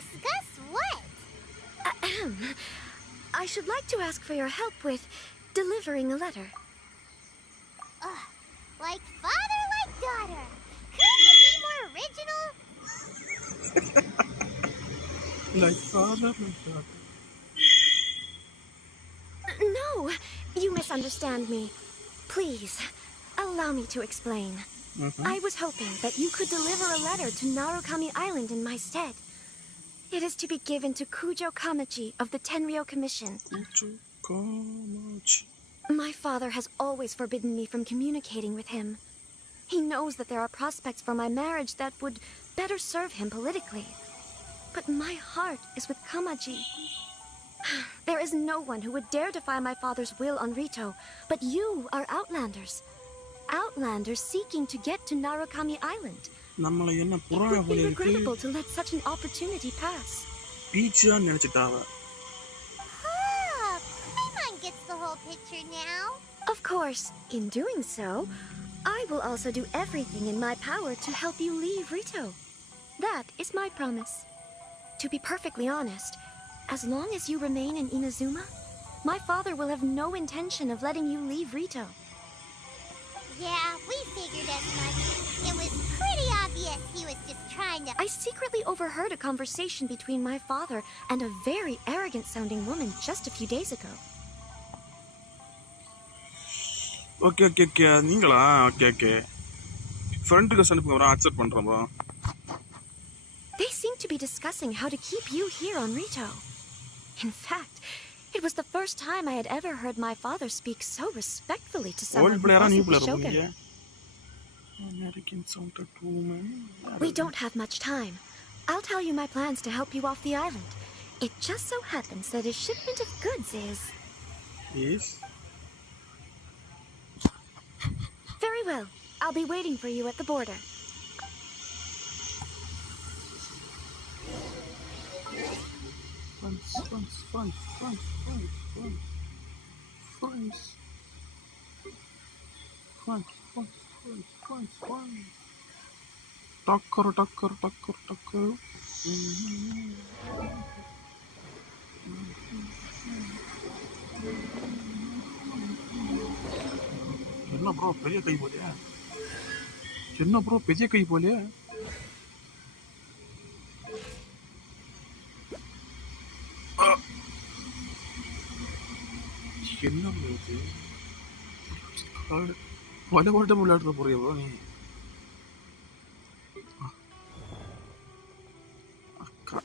Discuss what? I should like to ask for your help with delivering a letter. Like father, like daughter. Couldn't you be more original? Like father, like daughter. No, you misunderstand me. Please, allow me to explain. I was hoping that you could deliver a letter to Narukami Island in my stead. It is to be given to Kujo Kamachi of the Tenryo Commission. Kujo Kamachi. My father has always forbidden me from communicating with him. He knows that there are prospects for my marriage that would better serve him politically. But my heart is with Kamaji. There is no one who would dare defy my father's will on Rito, but you are outlanders. Outlanders seeking to get to Narukami Island. It would be regrettable to let such an opportunity pass. Paimon gets the whole picture now. Of course, in doing so, I will also do everything in my power to help you leave Rito. That is my promise. To be perfectly honest, as long as you remain in Inazuma, my father will have no intention of letting you leave Rito. Yeah, we figured as much. It was pretty obvious he was just trying to... I secretly overheard a conversation between my father and a very arrogant-sounding woman just a few days ago. Okay. நீங்களா? Okay. friend request அனுப்புங்க bro accept பண்றேன் bro. They seem to be discussing how to keep you here on Rito. In fact, it was the first time I had ever heard my father speak so respectfully to someone who wasn't the Shogun. American sounded woman. We don't have much time. I'll tell you my plans to help you off the island. It just so happens that a shipment of goods is... Yes? Very well. I'll be waiting for you at the border. Tucker. என்ன bro பெரிய கை போலியா? என்ன bro பெரிய கை போலியா? என்ன bro இது? பல வாட்டம் விளையாடுற போறியா ப்ரோ நீ? அக்கா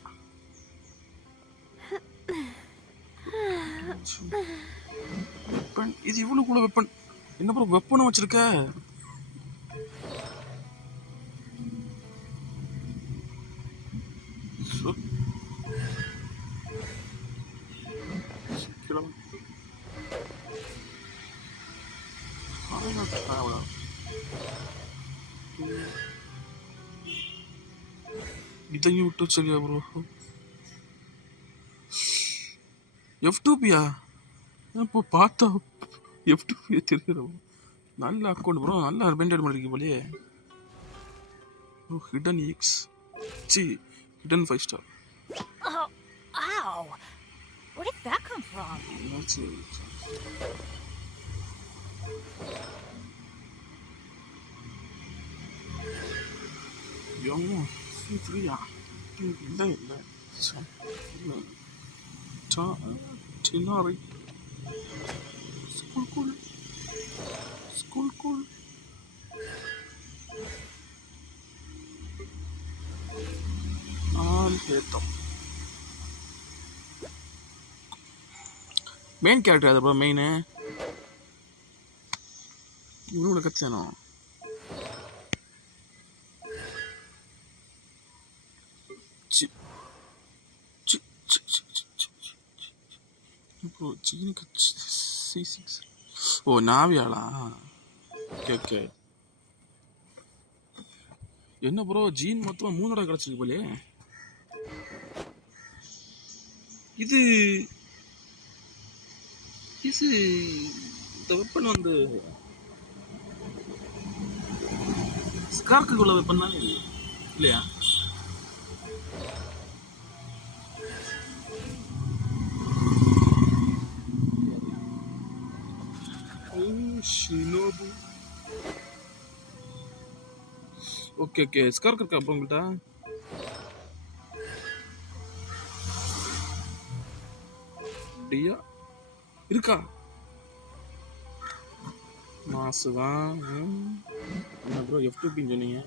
வெப்பன் இது இவ்வளவுக்குள்ள வெப்பன் என்ன ப்ரோ வெப்பனும் வச்சிருக்க? இதையும் விட்டு வச்சிருக்கியா ப்ரோ? F2P-யா? இப்போ பார்த்தா F2P தெரியும். நல்ல அக்கௌண்ட் ப்ரோ, நல்ல மெயின்டைன் பண்ணிருக்கீங்க போலயே. Hidden X hidden 5 star. Oh, ow! Where did that come from? That's it. ஃப்ரீயா? இல்லை Tinari. School cool. Main character ada bro main Iwnu udah kacano. Bro, Gene C6. Oh, Naviala. Okay. என்ன bro gene மொத்தமா 3 தடவை கிடைச்சிருக்கு போலே. இது இந்த weapon வந்து ஸ்கார்க்குள்ள வெப்பன் தானே இல்லையா? Shinobu. Okay. Scark இருக்கா bro உங்கள்ட்ட? டியா இருக்கா? மாசுதான். என்ன ப்ரோ F2P சொன்னீங்க?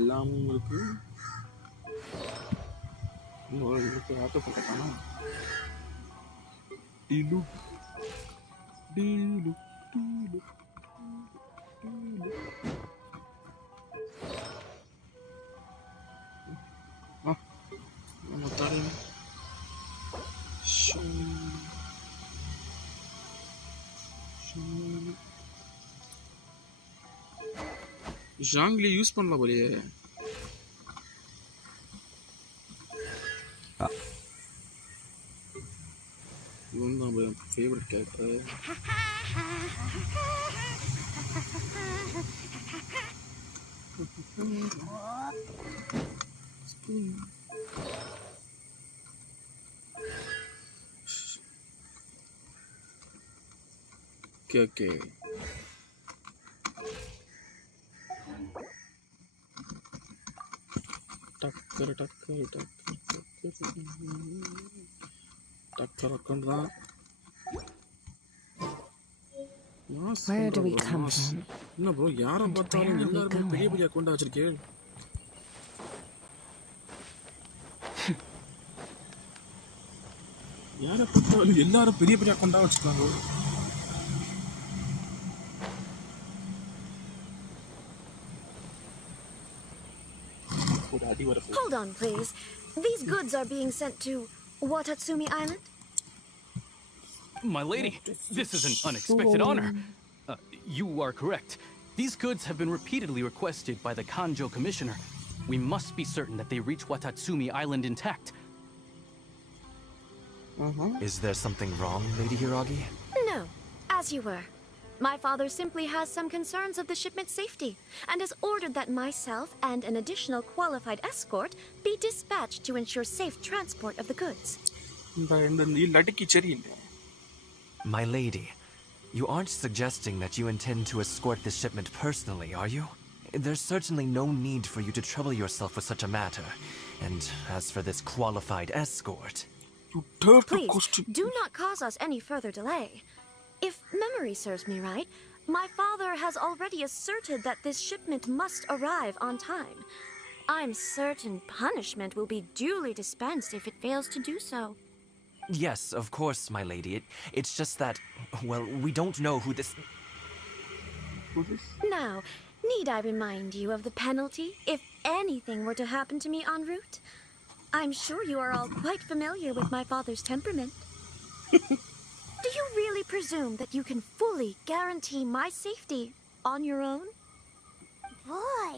எல்லாமும் இருக்கு. இன்னும் இருக்கு ஆட்டோ போட்டானா? டிலு Vamos a estar Jangli use பண்ணல போலயே. இவன் தான் என் favourite character. Okay. Takkar Where do we come from? என்ன ப்ரோ யாரை பார்த்தாலும் எல்லாரும் பெரிய பெரிய அக்கௌண்ட் வச்சிருக்கே. யாரை பார்த்தாலும் எல்லாரும் பெரிய பெரிய அக்கௌண்டா வச்சிருக்காங்க. Hold on, please. These goods are being sent to Watatsumi Island? My lady, this is an unexpected honor. You are correct. These goods have been repeatedly requested by the Kanjo Commissioner. We must be certain that they reach Watatsumi Island intact. Is there something wrong, Lady Hiragi? No, as you were. My father simply has some concerns of the shipment's safety and has ordered that myself and an additional qualified escort be dispatched to ensure safe transport of the goods. My lady, you aren't suggesting that you intend to escort this shipment personally, are you? There's certainly no need for you to trouble yourself with such a matter. And as for this qualified escort... Please, do not cause us any further delay. If memory serves me right, my father has already asserted that this shipment must arrive on time. I'm certain punishment will be duly dispensed if it fails to do so. Yes, of course, my lady. It's just that, well, we don't know who this... Now, need I remind you of the penalty if anything were to happen to me en route? I'm sure you are all quite familiar with my father's temperament. Do you really presume that you can fully guarantee my safety on your own? Boy,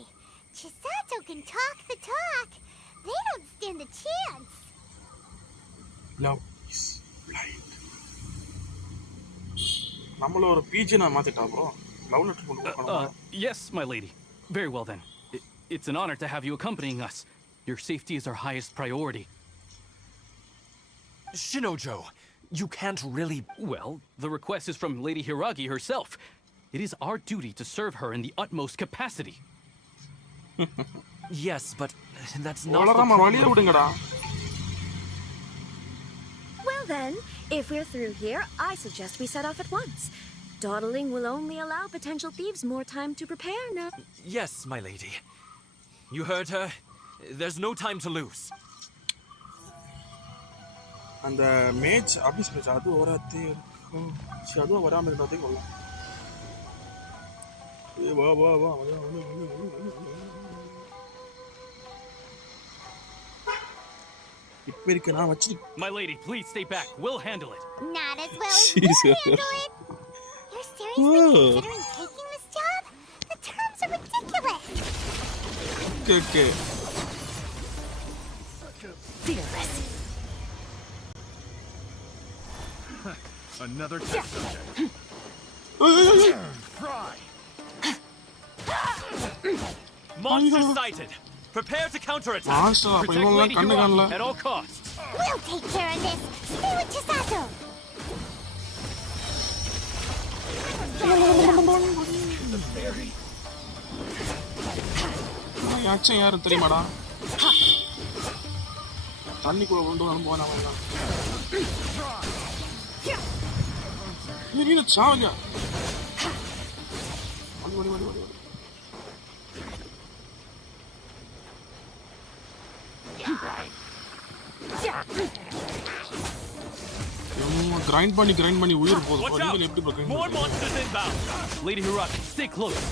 Chisato can talk the talk. They don't stand a chance. Love is blind. நம்மள ஒரு பீஜனா மாத்திட்டா bro. Love letter கொண்டு போறோம். Yes, my lady. Very well then. It's an honor to have you accompanying us. Your safety is our highest priority. Shinojo, you can't really... Well, the request is from Lady Hiragi herself. It is our duty to serve her in the utmost capacity. Yes, but that's not the problem. Well then, if we're through here, I suggest we set off at once. Dawdling will only allow potential thieves more time to prepare now. Yes, my lady. You heard her. There's no time to lose. அந்த match office match அது ஓராத்தி அது வராம இருந்தாதே கொள்ளலாம். வா வா வா இப்ப இருக்கு நான் வச்சு. My lady, please stay back. We'll handle it. Not as well as you handle it. You're seriously considering taking this job? The terms are ridiculous. Okay. Fearless. Another test subject. Fry. Monster sighted. Prepare to counterattack. Protect Lady Hiragi at all costs. We'll take care of this. Stay with Chisato. யாச்சும் யாரும் தெரியுமாடா? தண்ணிக்குள்ள கொண்டு வந்து போனாங்க. நீ சாவங்க. வடி. Grind பண்ணி உயிர் போகுது. நீங்க எப்படி பண்றீங்க? More monsters inbound. Lady Hiragi, stay close.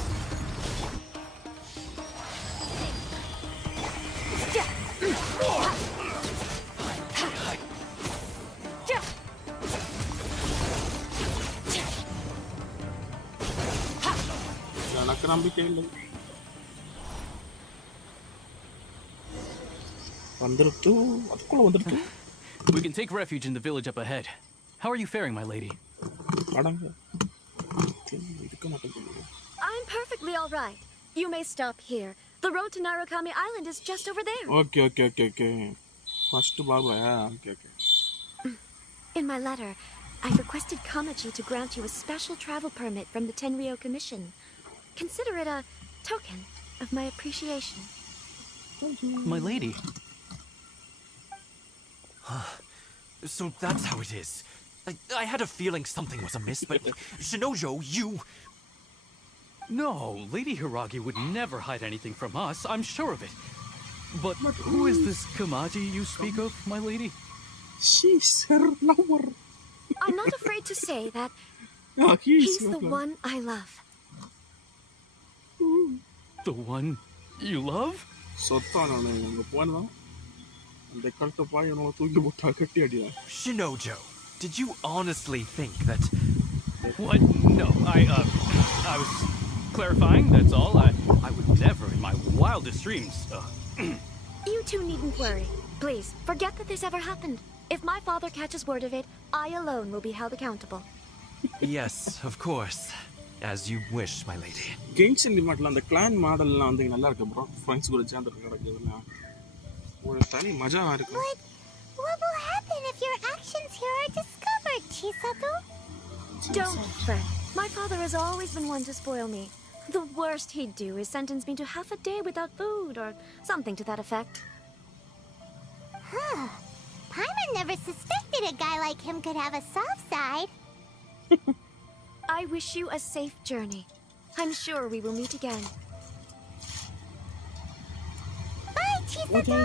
எனக்கு நம்பிக்கை இல்லை. வந்துருத்து அதுக்குள்ள வந்துருத்து. We can take refuge in the village up ahead. How are you faring, my lady? I'm perfectly all right. You may stop here. The road to Narukami Island is just over there. Okay. First Barbara, okay. In my letter, I've requested Kamaji to grant you a special travel permit from the Tenryou Commission. Consider it a token of my appreciation. My lady. So that's how it is. I had a feeling something was amiss, but Shinojo, you... No, Lady Hiragi would never hide anything from us, I'm sure of it. But who is this Kamaji you speak of, my lady? She's her lover. I'm not afraid to say that he's the one I love. The one you love? சொத்தானே உங்க போனதான் அந்த கழுத்தை பாய் என்னோட தூக்கி போட்டா கட்டி அடியா. Shinojo, did you honestly think that... What? No, I was clarifying, that's all. I would never in my wildest dreams, You two needn't worry. Please, forget that this ever happened. If my father catches word of it, I alone will be held accountable. Yes, of course. As you wish, my lady. Genshin Impact அந்த clan மாடல்லாம் வந்து நல்லா இருக்கு bro. Friends கூட சேர்ந்து நடக்குதுன்னா ஒரு தனி மஜா இருக்கு. But what will happen if your actions here are discovered, Chisato? Don't fret. My father has always been one to spoil me. The worst he'd do is sentence me to half a day without food or something to that effect. Huh. Paimon never suspected a guy like him could have a soft side. I wish you a safe journey. I'm sure we will meet again. Bye, Chisato!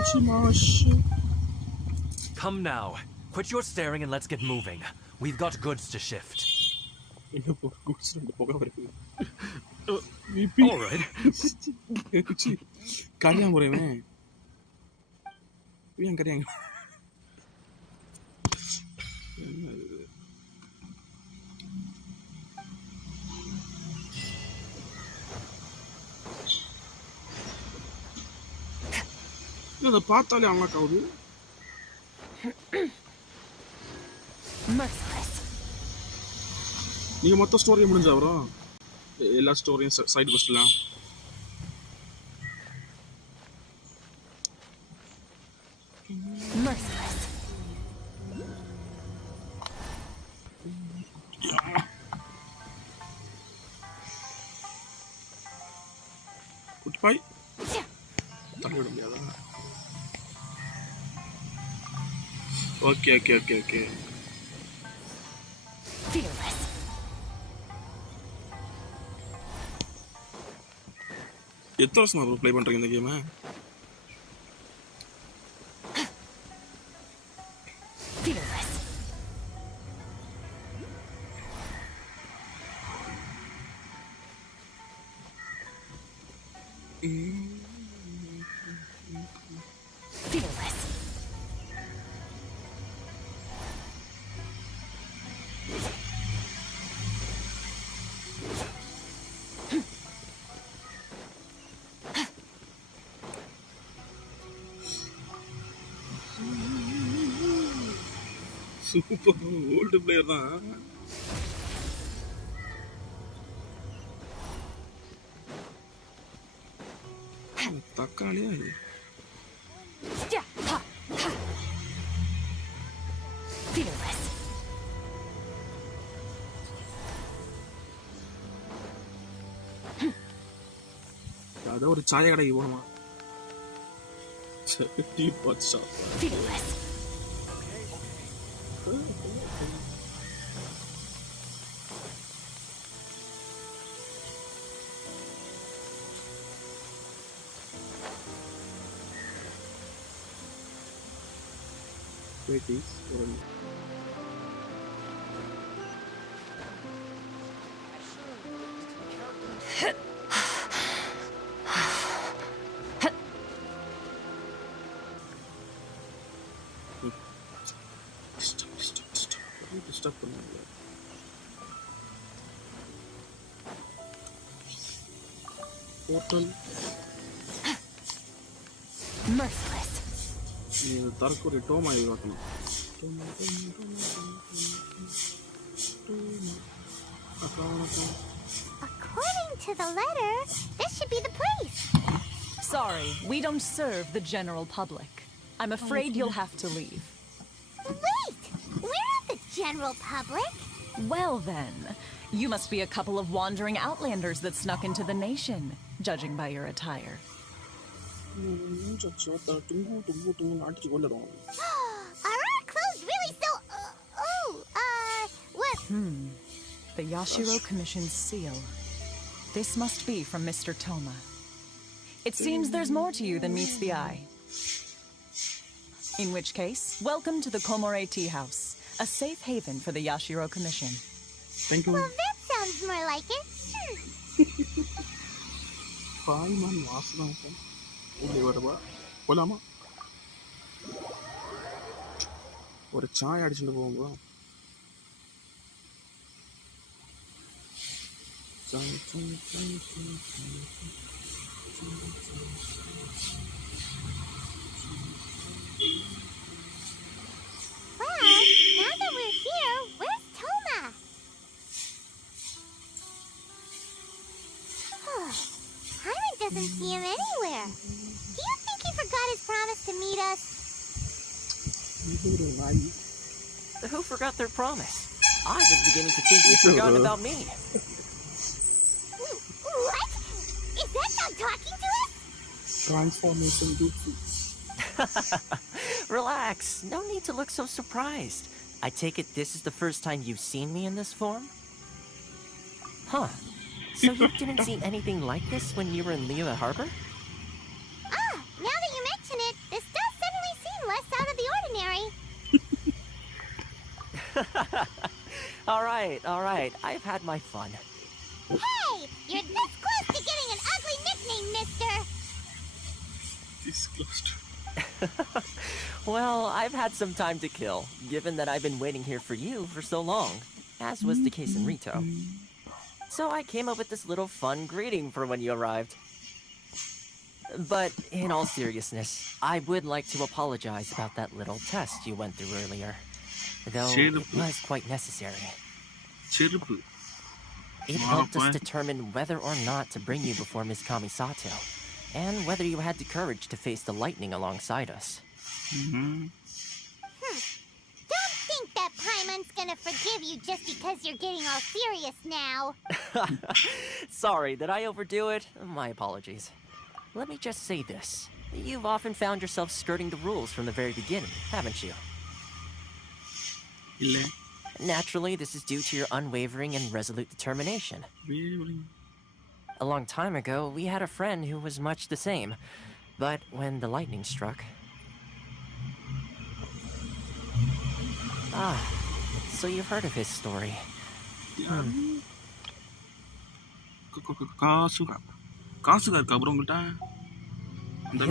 Come now. Quit your staring and let's get moving. We've got goods to shift. All right. கரியாங்க ஒரேமே ஏன் கரியாங்க இதை பார்த்தாலே unlock ஆகுது. நீங்க மொத்த ஸ்டோரியை முடிஞ்சா அப்புறம் எல்லா ஸ்டோரியும் சைடு குவெஸ்ட்லாம் குட்டி பாய் தள்ளி விட முடியாதா? Okay okay okay okay. எத்தனை வருஷமா ப்ரோ ப்ளே பண்றீங்க இந்த கேமை? சூப்பர் ஓல்டு பிளேயர் தான். தக்காளியா அதான் ஒரு சாய கடைக்கு போகணுமா? Tea pot shop. Waities or stop பண்ணுங்க. Portal Merciless. இது தரக்குறி டோமா இவாக்கணும். According to the letter, this should be the place. Sorry, we don't serve the general public. I'm afraid you'll have to leave. Wait! We're not the general public. Well then, you must be a couple of wandering outlanders that snuck into the nation, judging by your attire. Are our clothes really so... what? The Yashiro Commission's seal. This must be from Mr. Toma. It seems there's more to you than meets the eye. In which case, welcome to the Komore Tea House, a safe haven for the Yashiro Commission. Thank you. Well, that sounds more like it. பாய்மான் வாசனம் இல்லை வருவா போலாமா ஒரு சாய் அடிச்சுட்டு போவோம் Well, now that we're here, where's Toma? Hyman doesn't see him anywhere. Do you think he forgot his promise to meet us? Who forgot their promise? I was beginning to think you'd forgotten about me. What? Is that dog talking to us? Transformation Jutsu. Relax. No need to look so surprised. I take it this is the first time you've seen me in this form? Huh. So you didn't see anything like this when you were in Liyue Harbor? Now that you mention it, this does suddenly seem less out of the ordinary. All right. I've had my fun. Hey! You're this close to getting an ugly nickname, mister! This close to... Well, I've had some time to kill, given that I've been waiting here for you for so long, as was the case in Rito. So I came up with this little fun greeting for when you arrived. But in all seriousness, I would like to apologize about that little test you went through earlier, though it was quite necessary. It helped us determine whether or not to bring you before Ms. Kamisato, and whether you had the courage to face the lightning alongside us. Don't think that Paimon's gonna forgive you just because you're getting all serious now. Sorry, did I overdo it? My apologies. Let me just say this. You've often found yourself skirting the rules from the very beginning, haven't you? Naturally, this is due to your unwavering and resolute determination. A long time ago, we had a friend who was much the same. But when the lightning struck... so you've heard of his story.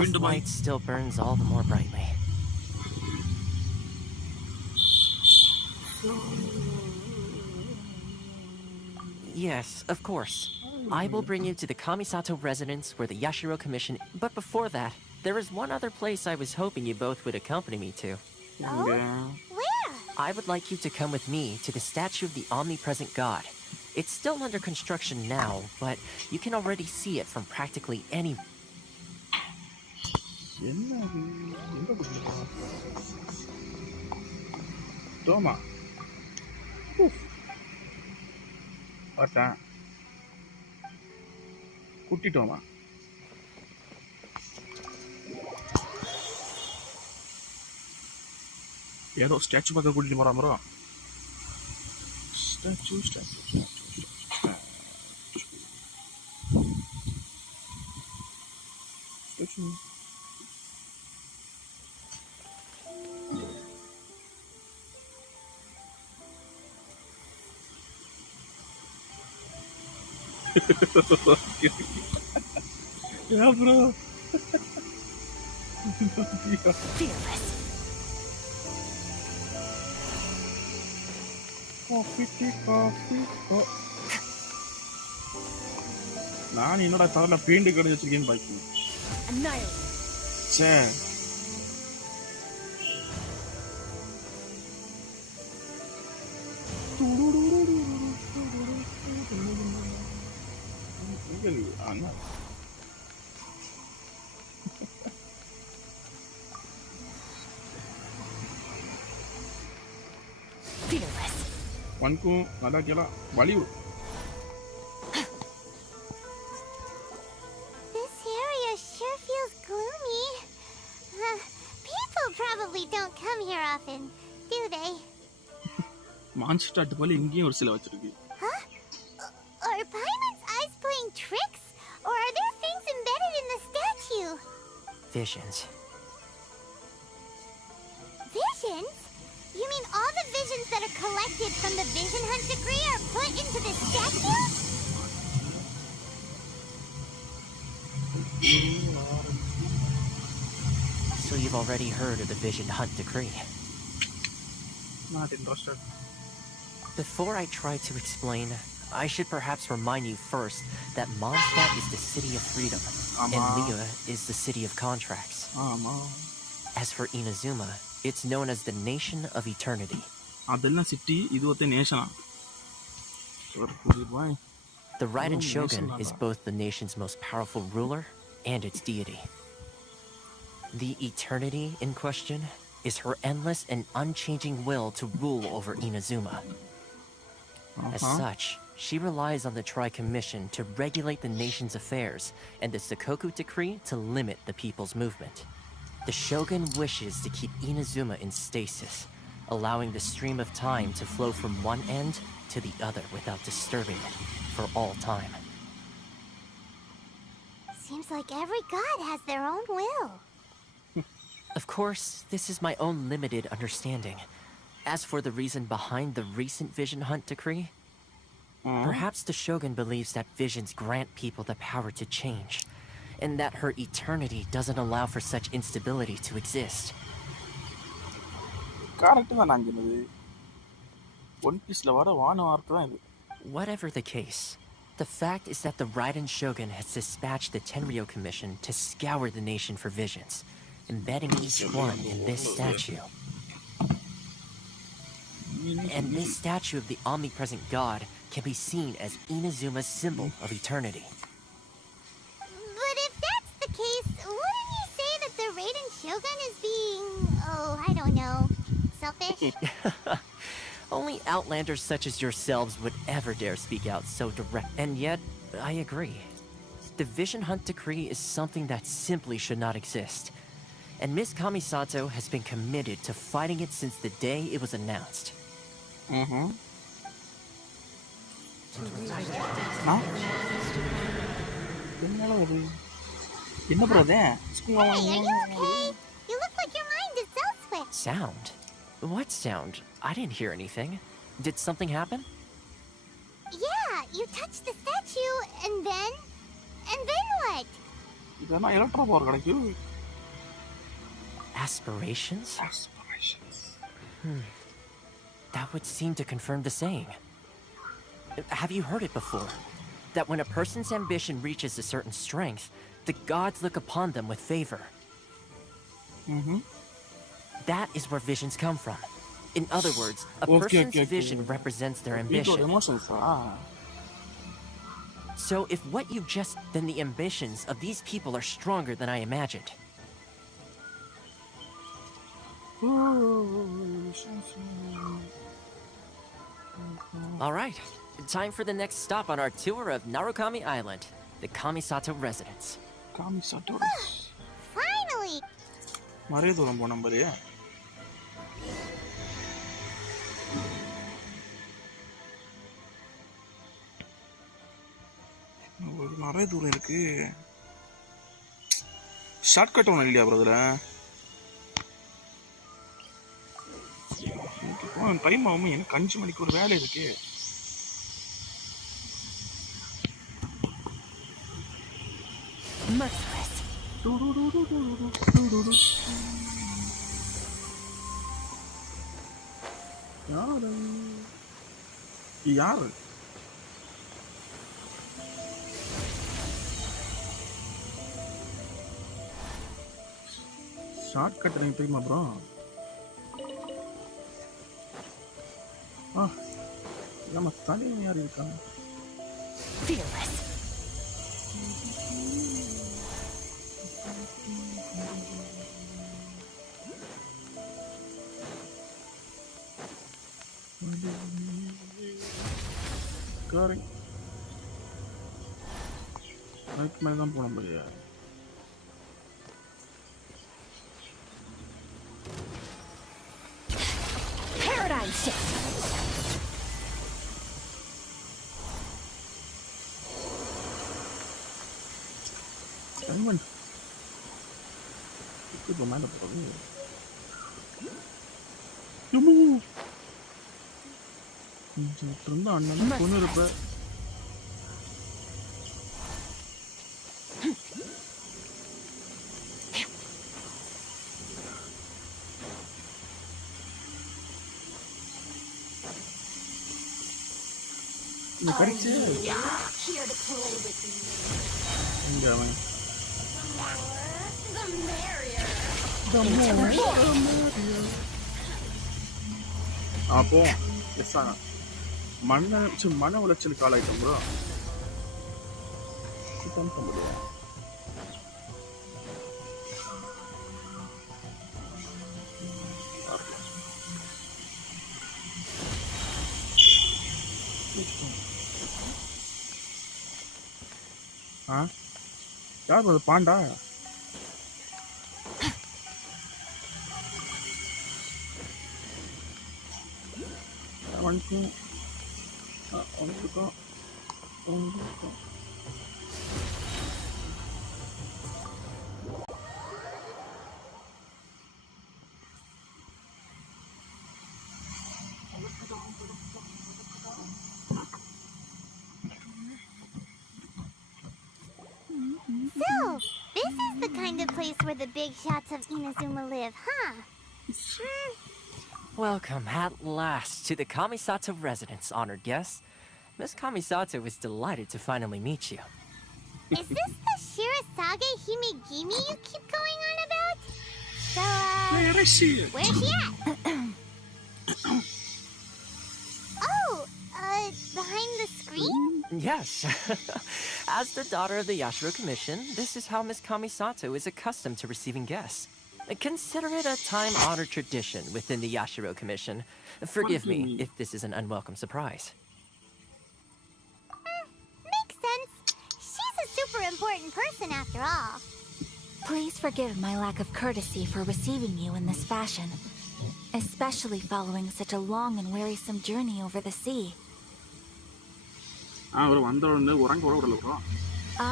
His light still burns all the more brightly. Yes, of course. I will bring you to the Kamisato residence where the Yashiro Commission... But before that, there is one other place I was hoping you both would accompany me to. Oh? Where? I would like you to come with me to the statue of the omnipresent god. It's still under construction now, but you can already see it from practically any... Toma. What's குட்டி டோமா ஏதோ statue பக்கம் கூட்டிட்டு போறான் bro statue Yeah, bro. Fearless. Coffee. Oh. நான் என்னடா தவறுல paint கடி வச்சிருக்கேன்னு பாக்கி. Annihilate. Say. Anna. Fearless. Wanku ada kira Bollywood. This area sure feels gloomy. People probably don't come here often, do they? Monster போல இங்கேயும் ஒரு சில வச்சிருக்கு. Huh? Are Paimon's eyes playing visions. Visions? You mean all the visions that are collected from the Vision Hunt decree are put into the statue? So you've already heard of the Vision Hunt decree. Not interested. Before I try to explain, I should perhaps remind you first that Mondstadt is the city of freedom, and Liyue is the city of contracts. As for Inazuma, it's known as the Nation of Eternity. அதெல்லாம் city இது ஒரு நேஷனா The Raiden Shogun is both the nation's most powerful ruler and its deity. The eternity in question is her endless and unchanging will to rule over Inazuma. As such, she relies on the Tri-Commission to regulate the nation's affairs and the Sakoku Decree to limit the people's movement. The Shogun wishes to keep Inazuma in stasis, allowing the stream of time to flow from one end to the other without disturbing it for all time. Seems like every god has their own will. Of course, this is my own limited understanding. As for the reason behind the recent Vision Hunt decree, perhaps the Shogun believes that visions grant people the power to change, and that her eternity doesn't allow for such instability to exist. Whatever the case, the fact is that the Raiden Shogun has dispatched the Tenryou Commission to scour the nation for visions, embedding each one in this statue. And this statue of the omnipresent god can be seen as Inazuma's symbol of eternity. But if that's the case, wouldn't you say that the Raiden Shogun is being, I don't know, selfish? Only outlanders such as yourselves would ever dare speak out so direct. And yet, I agree. The Vision Hunt decree is something that simply should not exist. And Miss Kamisato has been committed to fighting it since the day it was announced. Hey, are you okay? You look like your mind is elsewhere. Sound? What sound? I didn't hear anything. Did something happen? Yeah, you touched the statue, and then what? Aspirations? That would seem to confirm the saying. Have you heard it before? That when a person's ambition reaches a certain strength, the gods look upon them with favor. That is where visions come from. In other words, a person's vision represents their ambition. So if what you've then the ambitions of these people are stronger than I imagined. All right, time for the next stop on our tour of Narukami Island, the Kamisato residence. Finally! நிறைய தூரம் இருக்கு. Shortcut ஒன்றும் இல்லையா பிரதரா? Time ஆகும். எனக்கு 5 மணிக்கு ஒரு வேலை இருக்கு. யாரு? ஷார்ட்கட் எனக்கு தெரியுமா ப்ரோ? நம்ம தலைவன் யார் இருக்காங்க? அதுக்கு மேலே தான் போன முடியா? இப்போ மேலே போகிறது இருந்தா அண்ணன் பொண்ணு இருப்ப கடிச்சு இங்க அவன் அப்போ மன உளைச்சலுக்கு ஆளாயிட்டோம் ப்ரோ பண்ண முடியும் யார் அது Panda வந்துக்கும் So, this is the kind of place where the big shots of Inazuma live, huh? Welcome at last to the Kamisato residence, honored guests. Miss Kamisato is delighted to finally meet you. Is this the Shirasage Himegimi you keep going on about? So, where is she? Where's she at? Behind the screen? Yes. As the daughter of the Yashiro Commission, this is how Miss Kamisato is accustomed to receiving guests. Consider it a time-honored tradition within the Yashiro Commission. Forgive me if this is an unwelcome surprise. Makes sense. She's a super important person after all. Please forgive my lack of courtesy for receiving you in this fashion, especially following such a long and wearisome journey over the sea.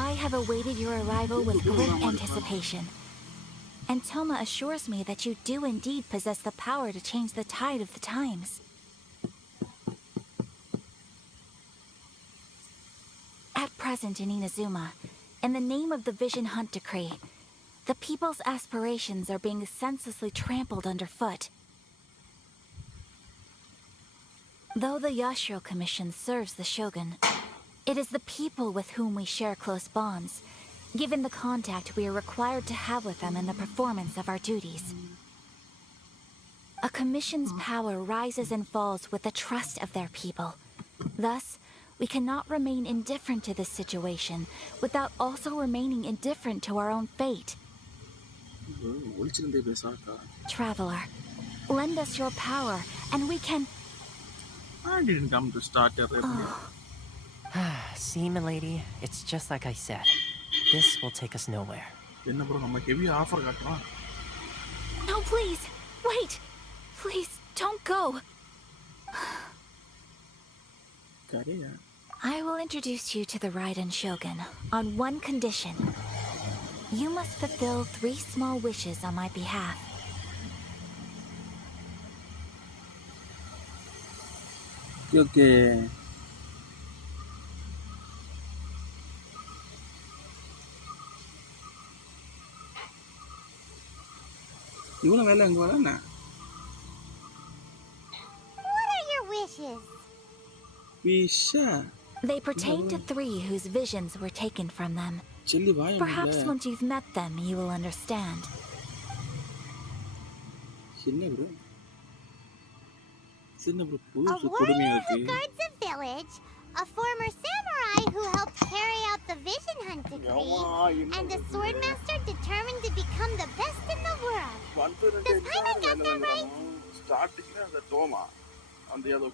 I have awaited your arrival with great anticipation. And Toma assures me that you do indeed possess the power to change the tide of the times. At present in Inazuma, in the name of the Vision Hunt Decree, the people's aspirations are being senselessly trampled underfoot. Though the Yashiro Commission serves the Shogun, it is the people with whom we share close bonds, given the contact we are required to have with them in the performance of our duties. A commission's power rises and falls with the trust of their people. Thus, we cannot remain indifferent to this situation without also remaining indifferent to our own fate. Traveler, lend us your power, and we can... I didn't come to start a rebellion. See, milady, it's just like I said. This will take us nowhere. No, please! Wait! Please, don't go! I will introduce you to the Raiden Shogun on one condition. You must fulfill 3 small wishes on my behalf. Okay. What are your wishes? They pertain to 3 whose visions were taken from them. Perhaps once you've met them, you will understand. A warrior who guards a village, a former samurai who helped carry out the Vision Hunt Decree, and a swordmaster determined to become the best in the world. Does Paimon got that right? Starting the Toma on the other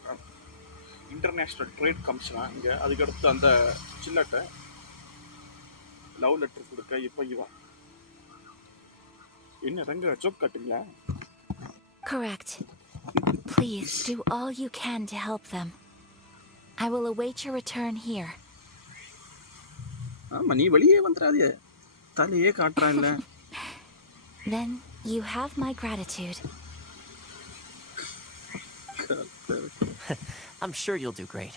International Trade Commission, அதுக்கு அடுத்து அந்த சில்லட்ட love letter கொடுக்க இப்போ இவன் என்ன ரங்க joke காட்டுங்களா? Correct. Please do all you can to help them. I will await your return here. ஆமா நீ வெளியே வந்துறாதே தலையே காட்றான்ல. Then You have my gratitude. I'm sure you'll do great.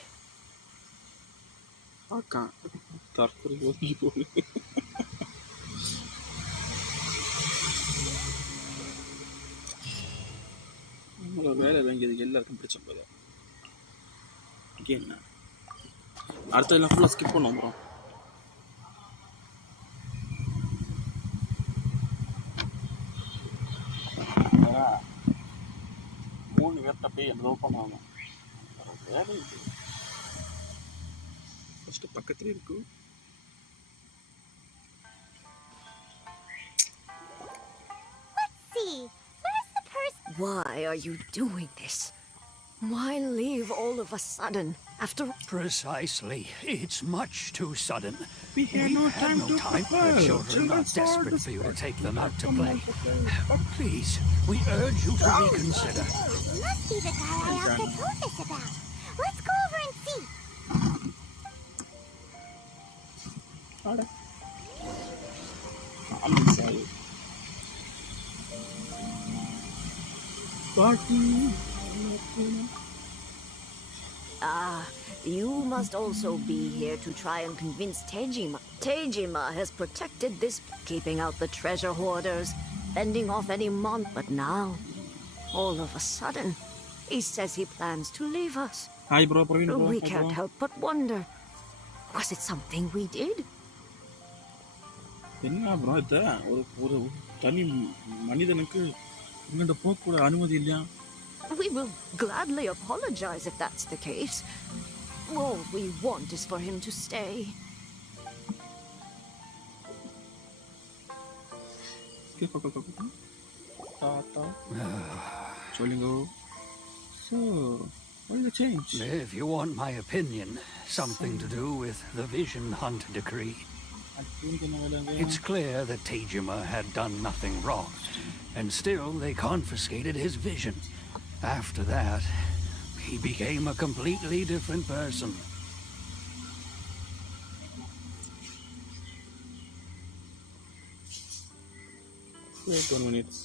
பார்க்கான் தற்கொலை ஒதுங்கி போடு. நம்மளோட வேலை வாங்கியது எல்லாருக்கும் பிடிச்ச போல. என்ன அடுத்த எல்லாம் ஃபுல்லாக ஸ்கிப் பண்ணோம் ப்ரோ. மூணு பேர்கிட்ட போய் என்ன பண்ணுவாங்க. வேலை இது ஃபஸ்ட்டு பக்கத்துல இருக்கு. Let's see. Where's the person? Why are you doing this? Why leave all of a sudden after... Precisely. It's much too sudden. We had no time to The prepare. children are desperate for you to take them out to play. Please, we urge you to reconsider. Must be the guy Ayaka told us about. Let's go over and see. I'm excited. You must also be here to try and convince Tejima. Tejima has protected this, keeping out the treasure hoarders, fending off any but now, all of a sudden, he says he plans to leave us. Hi bro, Praveen bro. We can't help but wonder, was it something we did? என்ன bro இது ஒரு தனி மனிதனுக்கு இங்கிட்ட போகக்கூட அனுமதி இல்லையா? We will gladly apologize if that's the case. All we want is for him to stay. சொல்லுங்க. So, why the change? If you want my opinion, something to do with the Vision Hunt decree. It's clear that Tejima had done nothing wrong, and still they confiscated his vision. After that, he became a completely different person. Wait 1 minute.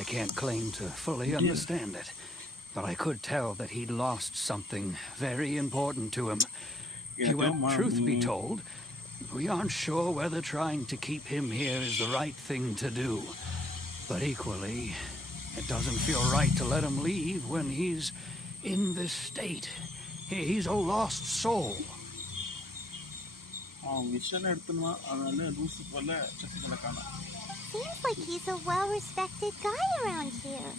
I can't claim to fully understand it, but I could tell that he'd lost something very important to him. He went, truth be told, we aren't sure whether trying to keep him here is the right thing to do. But equally, it doesn't feel right to let him leave when he's in this state. He's a lost soul. Seems like he's a well-respected guy around here.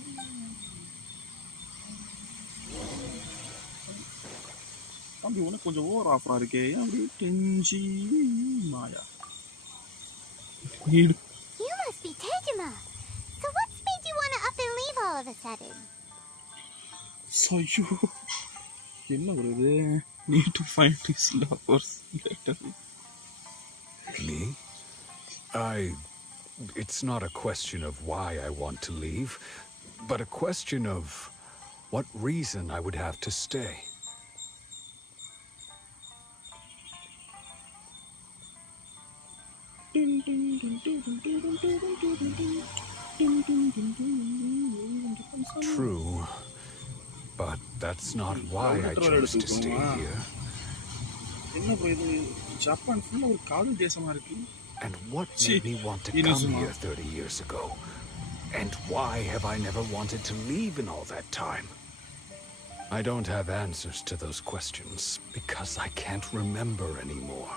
தம்பி உனக்கு கொஞ்சம் over ஆஃபரா இருக்கே. அப்படி டென்ஜி மாயா. You must be Tejima. So what's made you want to up and leave all of a sudden? ஐயோ என்ன ஒரு இது. Need to find his lovers later. Me? It's not a question of why I want to leave, but a question of what reason I would have to stay. True, but that's not why I chose to stay here. என்ன bro இது Japan ஃபுல்லா ஒரு காடு தேசமா இருக்கு. And what made me want to come here 30 years ago? And why have I never wanted to leave in all that time? I don't have answers to those questions because I can't remember anymore.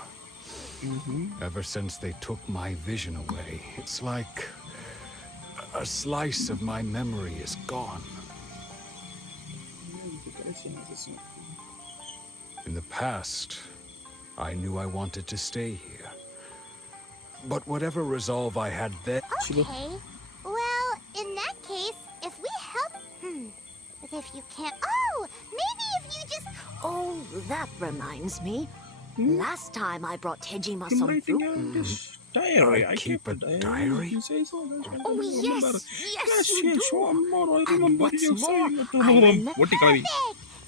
Ever since they took my vision away, it's like a slice of my memory is gone. In the past, I knew I wanted to stay here. But whatever resolve I had then... Okay. Well, in that case, if we help... But if you can't... Oh! Maybe if you just... Oh, that reminds me. Last time I brought Tejima I'm some writing fruit. down this diary. I keep a diary? He says so. Oh, yes, yes, you do. I And remember what's you more, saying it. I remember... Perfect!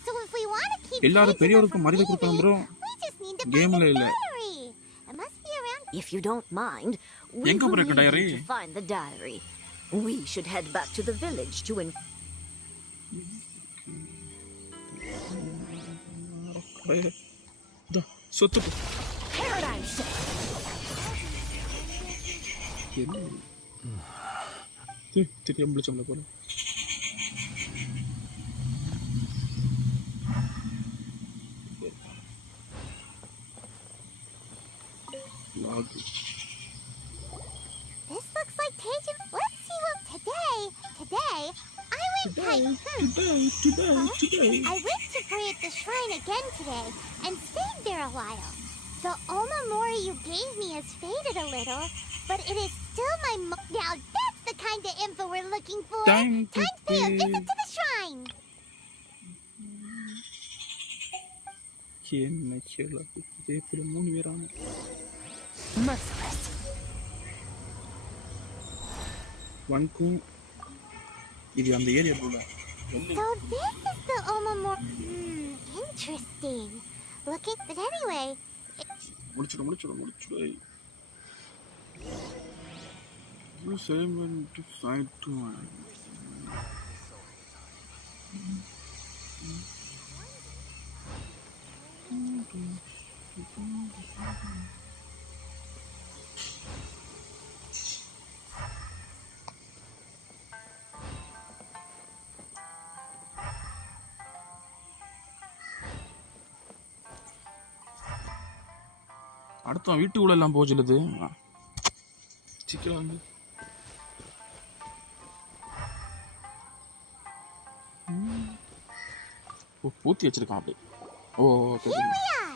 So if we want to keep எல்லாரும் பெரியவருக்கு Tejima மரியாதை from கொடுக்கணும் bro. leaving, we just need to Game find ல the இல்ல. diary. It must be around... If you don't mind, we எங்க will bro இருக்கு need diary? you to find the diary. We should head back to the village to சொத்து Paradise! தெரியாம விളിச்சோம்ல போல. This looks like Tejima. Let's see what... Today, I went Today. I went to pray at the shrine again today and stayed there a while. The Omamori you gave me has faded a little, but it is still my... Now that's the kind of info we're looking for. Time to pay a visit to the shrine. என்ன கேளு. இதே போல 3 பேரான. Merciless. வன்கும் இது அந்த area போல. So this is the Omamori... interesting. Looking... But anyway... முடிச்சுடு. You say when to fight to அடுத்த வீட்டுக்குள்ள எல்லாம் போக சொல்லுது. சீக்கிரம் வந்து பூத்தி வச்சிருக்கான் அப்படி. Here we are.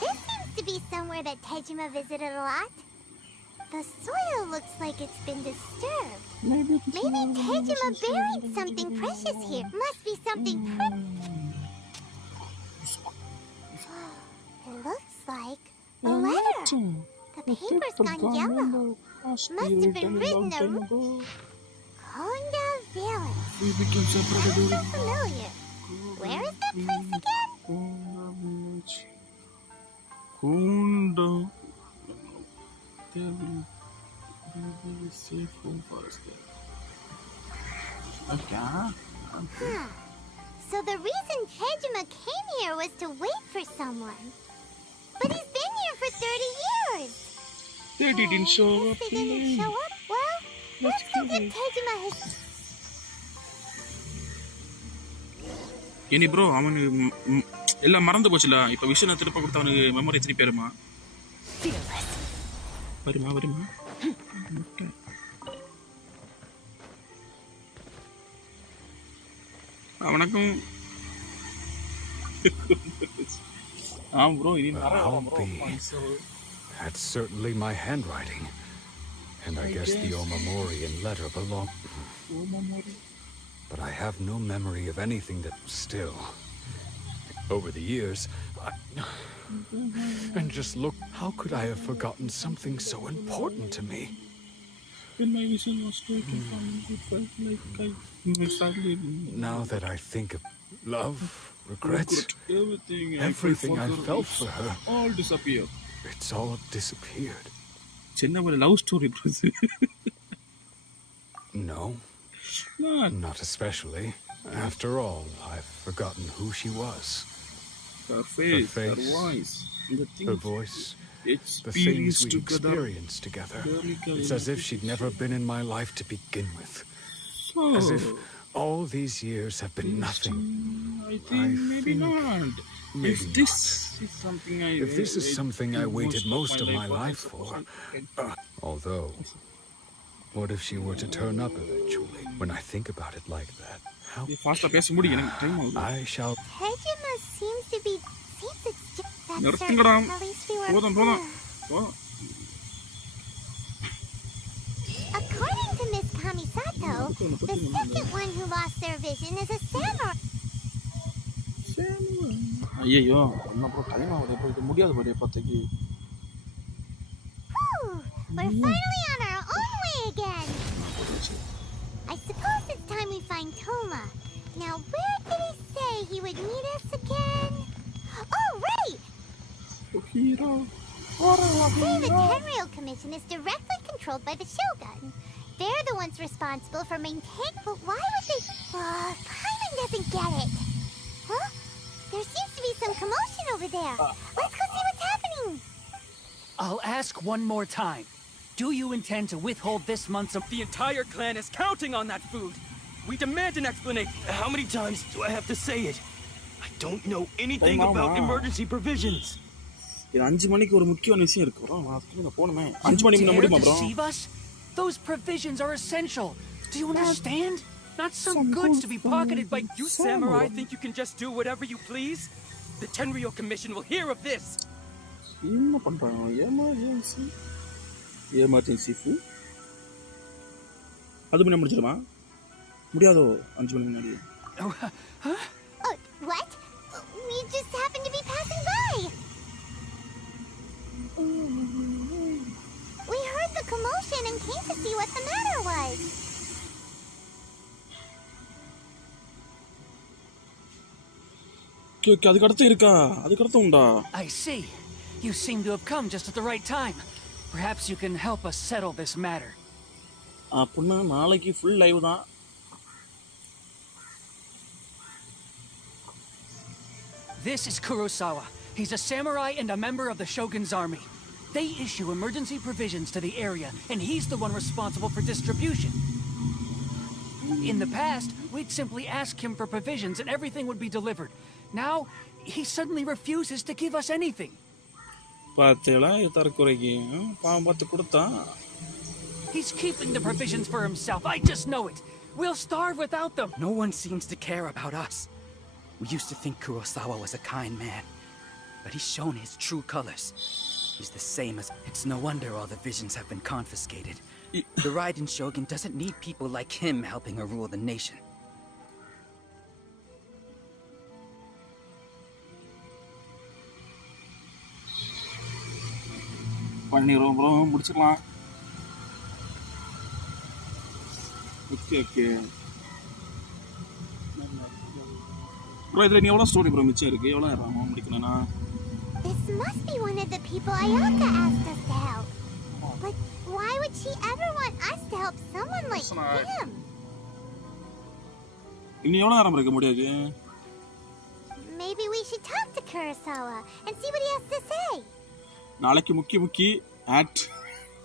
This seems to be somewhere that Tejima visited a lot. The soil looks like it's been disturbed. Maybe Tejima buried something precious here. Must be something It looks like a letter. The paper's gone yellow. Must have been written a... Konda Village. We became separated. Sounds so familiar. Where is that place again? Konda. There will be a safe home for us there. Okay. So the reason Tejima came here was to wait for someone. But he's been here for 30 years. They didn't show up. They didn't show up? Well, let's go give Tejima his... any bro அவனு எல்லாம் மறந்து போச்சுல. இப்ப விஷயம் திருப்ப கொடுத்த அவனுக்கு memory திருப்பி வருமா? வருமா வணக்கம். ப்ரோ இனி That's certainly my handwriting. And I guess the Omamorian letter belonged... But I have no memory of anything that... Still, over the years, And just look, how could I have forgotten something so important to me? When my vision was taken from me, it felt like I sadly... Now that I think of love, regrets, everything I felt for her... all disappeared. It's all disappeared. Chenna was a love story, brother. No. Not especially. After all, I've forgotten who she was. Her face, her voice, her voice, the things we experienced together. It's as if she'd never been in my life to begin with. As if all these years have been nothing. I think maybe not. Maybe if this is something if this is something I waited most of my life for. Although, what if she were to turn up eventually? When I think about it like that, how I shall... Tejima seems to നിർത്തിക്കടാ At least we were. പോതും പോതും പോതും According to Miss Kamisato, the second one who lost their vision is a samurai. ஐயோ என்ன bro time ஆகுது இப்போ இது முடியாது பாரு இப்போதைக்கு We're finally on our own way again. I suppose it's time we find Toma. Now, where did he say he would meet us again? Oh, right! Hero. Say the Tenryou Commission is directly controlled by the Shogun. They're the ones responsible for maintaining. But why would they? Paimon doesn't get it. Huh? There seems to be some commotion over there. Let's go see what's happening. I'll ask one more time. Do you intend to withhold this month's of... The entire clan is counting on that food. We demand an explanation. How many times do I have to say it? I don't know anything about emergency provisions. இது 5 மணிக்கு ஒரு முக்கியமான விஷயம் இருக்கு bro நான் அதுக்கு போணுமே 5 மணிக்கு முன்னாடி முடியுமா bro deceive us? Those provisions are essential. Do you understand? Not some goods to be pocketed by you samurai think you can just do whatever you please? The Tenryou Commission will hear of this. என்ன பண்றாங்க emergency food அது முன்ன முடிச்சிடுமா முடியாதோ 5 மணிக்கு முன்னாடி What? We just happened to be passing by. We heard the commotion and came to see what the matter was. அதுக்கு அடுத்து இருக்கா அதுக்கு அடுத்து உண்டா I see. You seem to have come just at the right time. Perhaps you can help us settle this matter. அப்படின்னா நாளைக்கு full live தான் This is Kurosawa. He's a samurai and a member of the Shogun's army. They issue emergency provisions to the area, and he's the one responsible for distribution. In the past, we'd simply ask him for provisions and everything would be delivered. Now, he suddenly refuses to give us anything. He's keeping the provisions for himself. I just know it. We'll starve without them. No one seems to care about us. We used to think Kurosawa was a kind man, but he's shown his true colors. He's the same as... It's no wonder all the visions have been confiscated. The Raiden Shogun doesn't need people like him helping her rule the nation. பண்ணிடுவோம் bro முடிச்சிடலாம் okay bro இதில் நீ எவ்வளோ story bro மிச்சம் இருக்குது எவ்வளோ நேரம் முடிக்கணும்னா This must be one of the people Ayaka asked us to help. But why would she ever want us to help someone like him? இன்னும் எவ்வளோ நேரம் இருக்க முடியாது Maybe we should talk to Kurosawa and see what he has to say. நாளைக்கு முக்கி add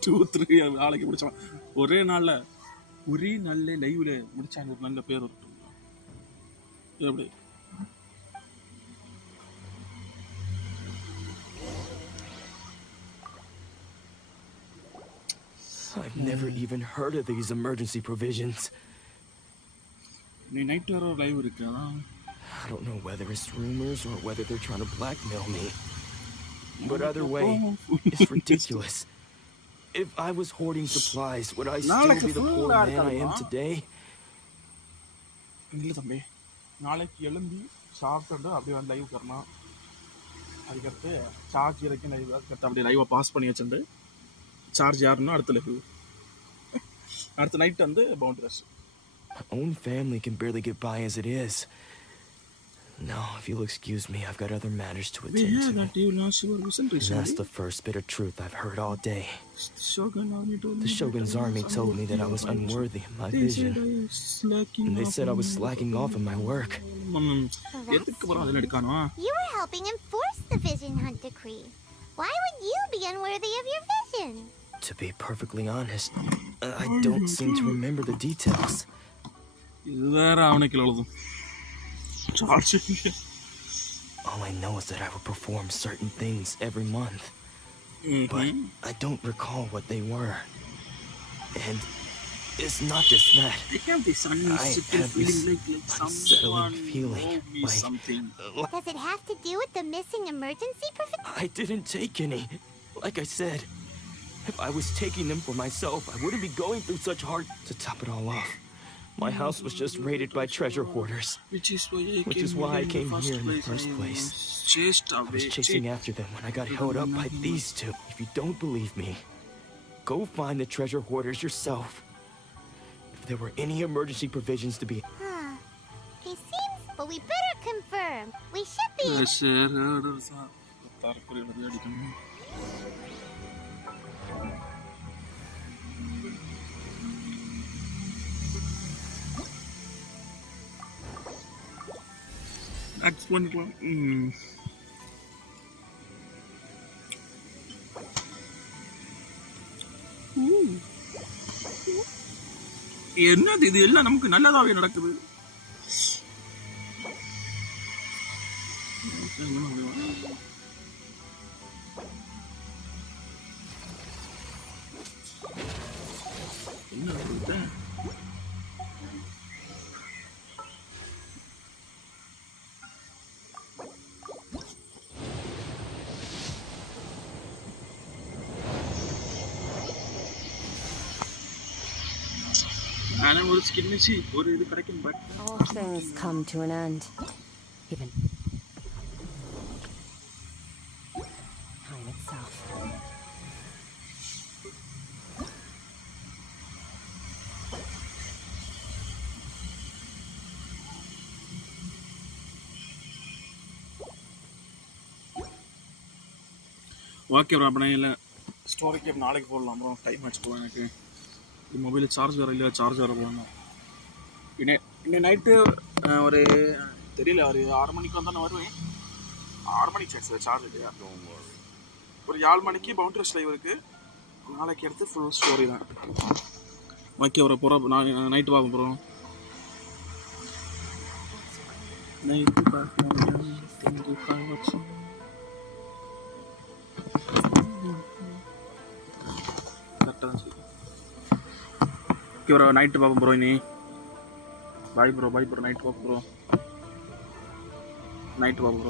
2-3 நாளைக்கு முடிச்சோம் ஒரே நாளில் லைவ்ல முடிச்சாங்க ஒரு நல்ல பேர் வரட்டும் எப்படி I've never even heard of these emergency provisions. நீ நைட் வர லைவ் இருக்கா I don't know whether it's rumors or whether they're trying to blackmail me. But either way, it's ridiculous. If I was hoarding supplies, would I still be the poor man I am today? இல்லை தம்பி நாளைக்கு எழும்பி சாப்பிட்டு அப்படியே வந்து live தரணும் அதுக்கடுத்து charge இறக்கி லைவ் அதுக்கடுத்து அப்படியே லைவை பாஸ் பண்ணி வச்சுட்டு சார்ஜ் யாருன்னா அடுத்த லைவ் அடுத்த நைட் வந்து boundary rush My own family can barely get by as it is. No, if you'll excuse me, I've got other matters to attend to. And that's the first bit of truth I've heard all day. The Shogun's army told me that I was unworthy of my vision. And they said I was slacking off in my work. You were helping enforce the Vision Hunt decree. Why would you be unworthy of your vision? To be perfectly honest, I don't seem to remember the details. All I know is that I would perform certain things every month. But I don't recall what they were. And It's not just that. I have this unsettling feeling like someone feeling me something. Does it have to do with the missing emergency provision? I didn't take any. Like I said, if I was taking them for myself, I wouldn't be going through such hard... To top it all off, my house was just raided by treasure hoarders. Which is why I came here in the first place. I was chasing after them when I got held up by these two. If you don't believe me, go find the treasure hoarders yourself. If there were any emergency provisions to be... Huh. He seems... But we better confirm. We should be... That's one. என்னது இது எல்லாம் நமக்கு நல்லதாவே நடக்குது. All things come to an end. Even time itself. Okay bro, அப்படின்னா இல்லை story game நாளைக்கு போடலாம் bro. Time ஆச்சு ப்ரோ. எனக்கு மொபைல் சார்ஜ் வேறு இல்லை, சார்ஜ் வேறு போடணும். இன்னும் நைட்டு ஒரு தெரியல, ஒரு 6 மணிக்கு வந்தால் நான் வருவேன். 6 மணிக்கு சார்ஜ் இல்லையா? ஒரு 7 மணிக்கு பவுண்டரிஸ் லைவ் இருக்குது. நாளைக்கு எடுத்து ஃபுல் ஸ்டோரி தான். ஓகே ப்ரோ, போகிறோம். நான் நைட்டு பார்க்க போகிறோம். நைட்டு பார்க்கலாம். கரெக்டாக தான் சரி. ஓகே ப்ரோ, நைட்டு பார்ப்போம் ப்ரோ. இனி bye bro, bye bro. Night பார்ப்போம் ப்ரோ. நைட்டு பார்ப்போம் ப்ரோ.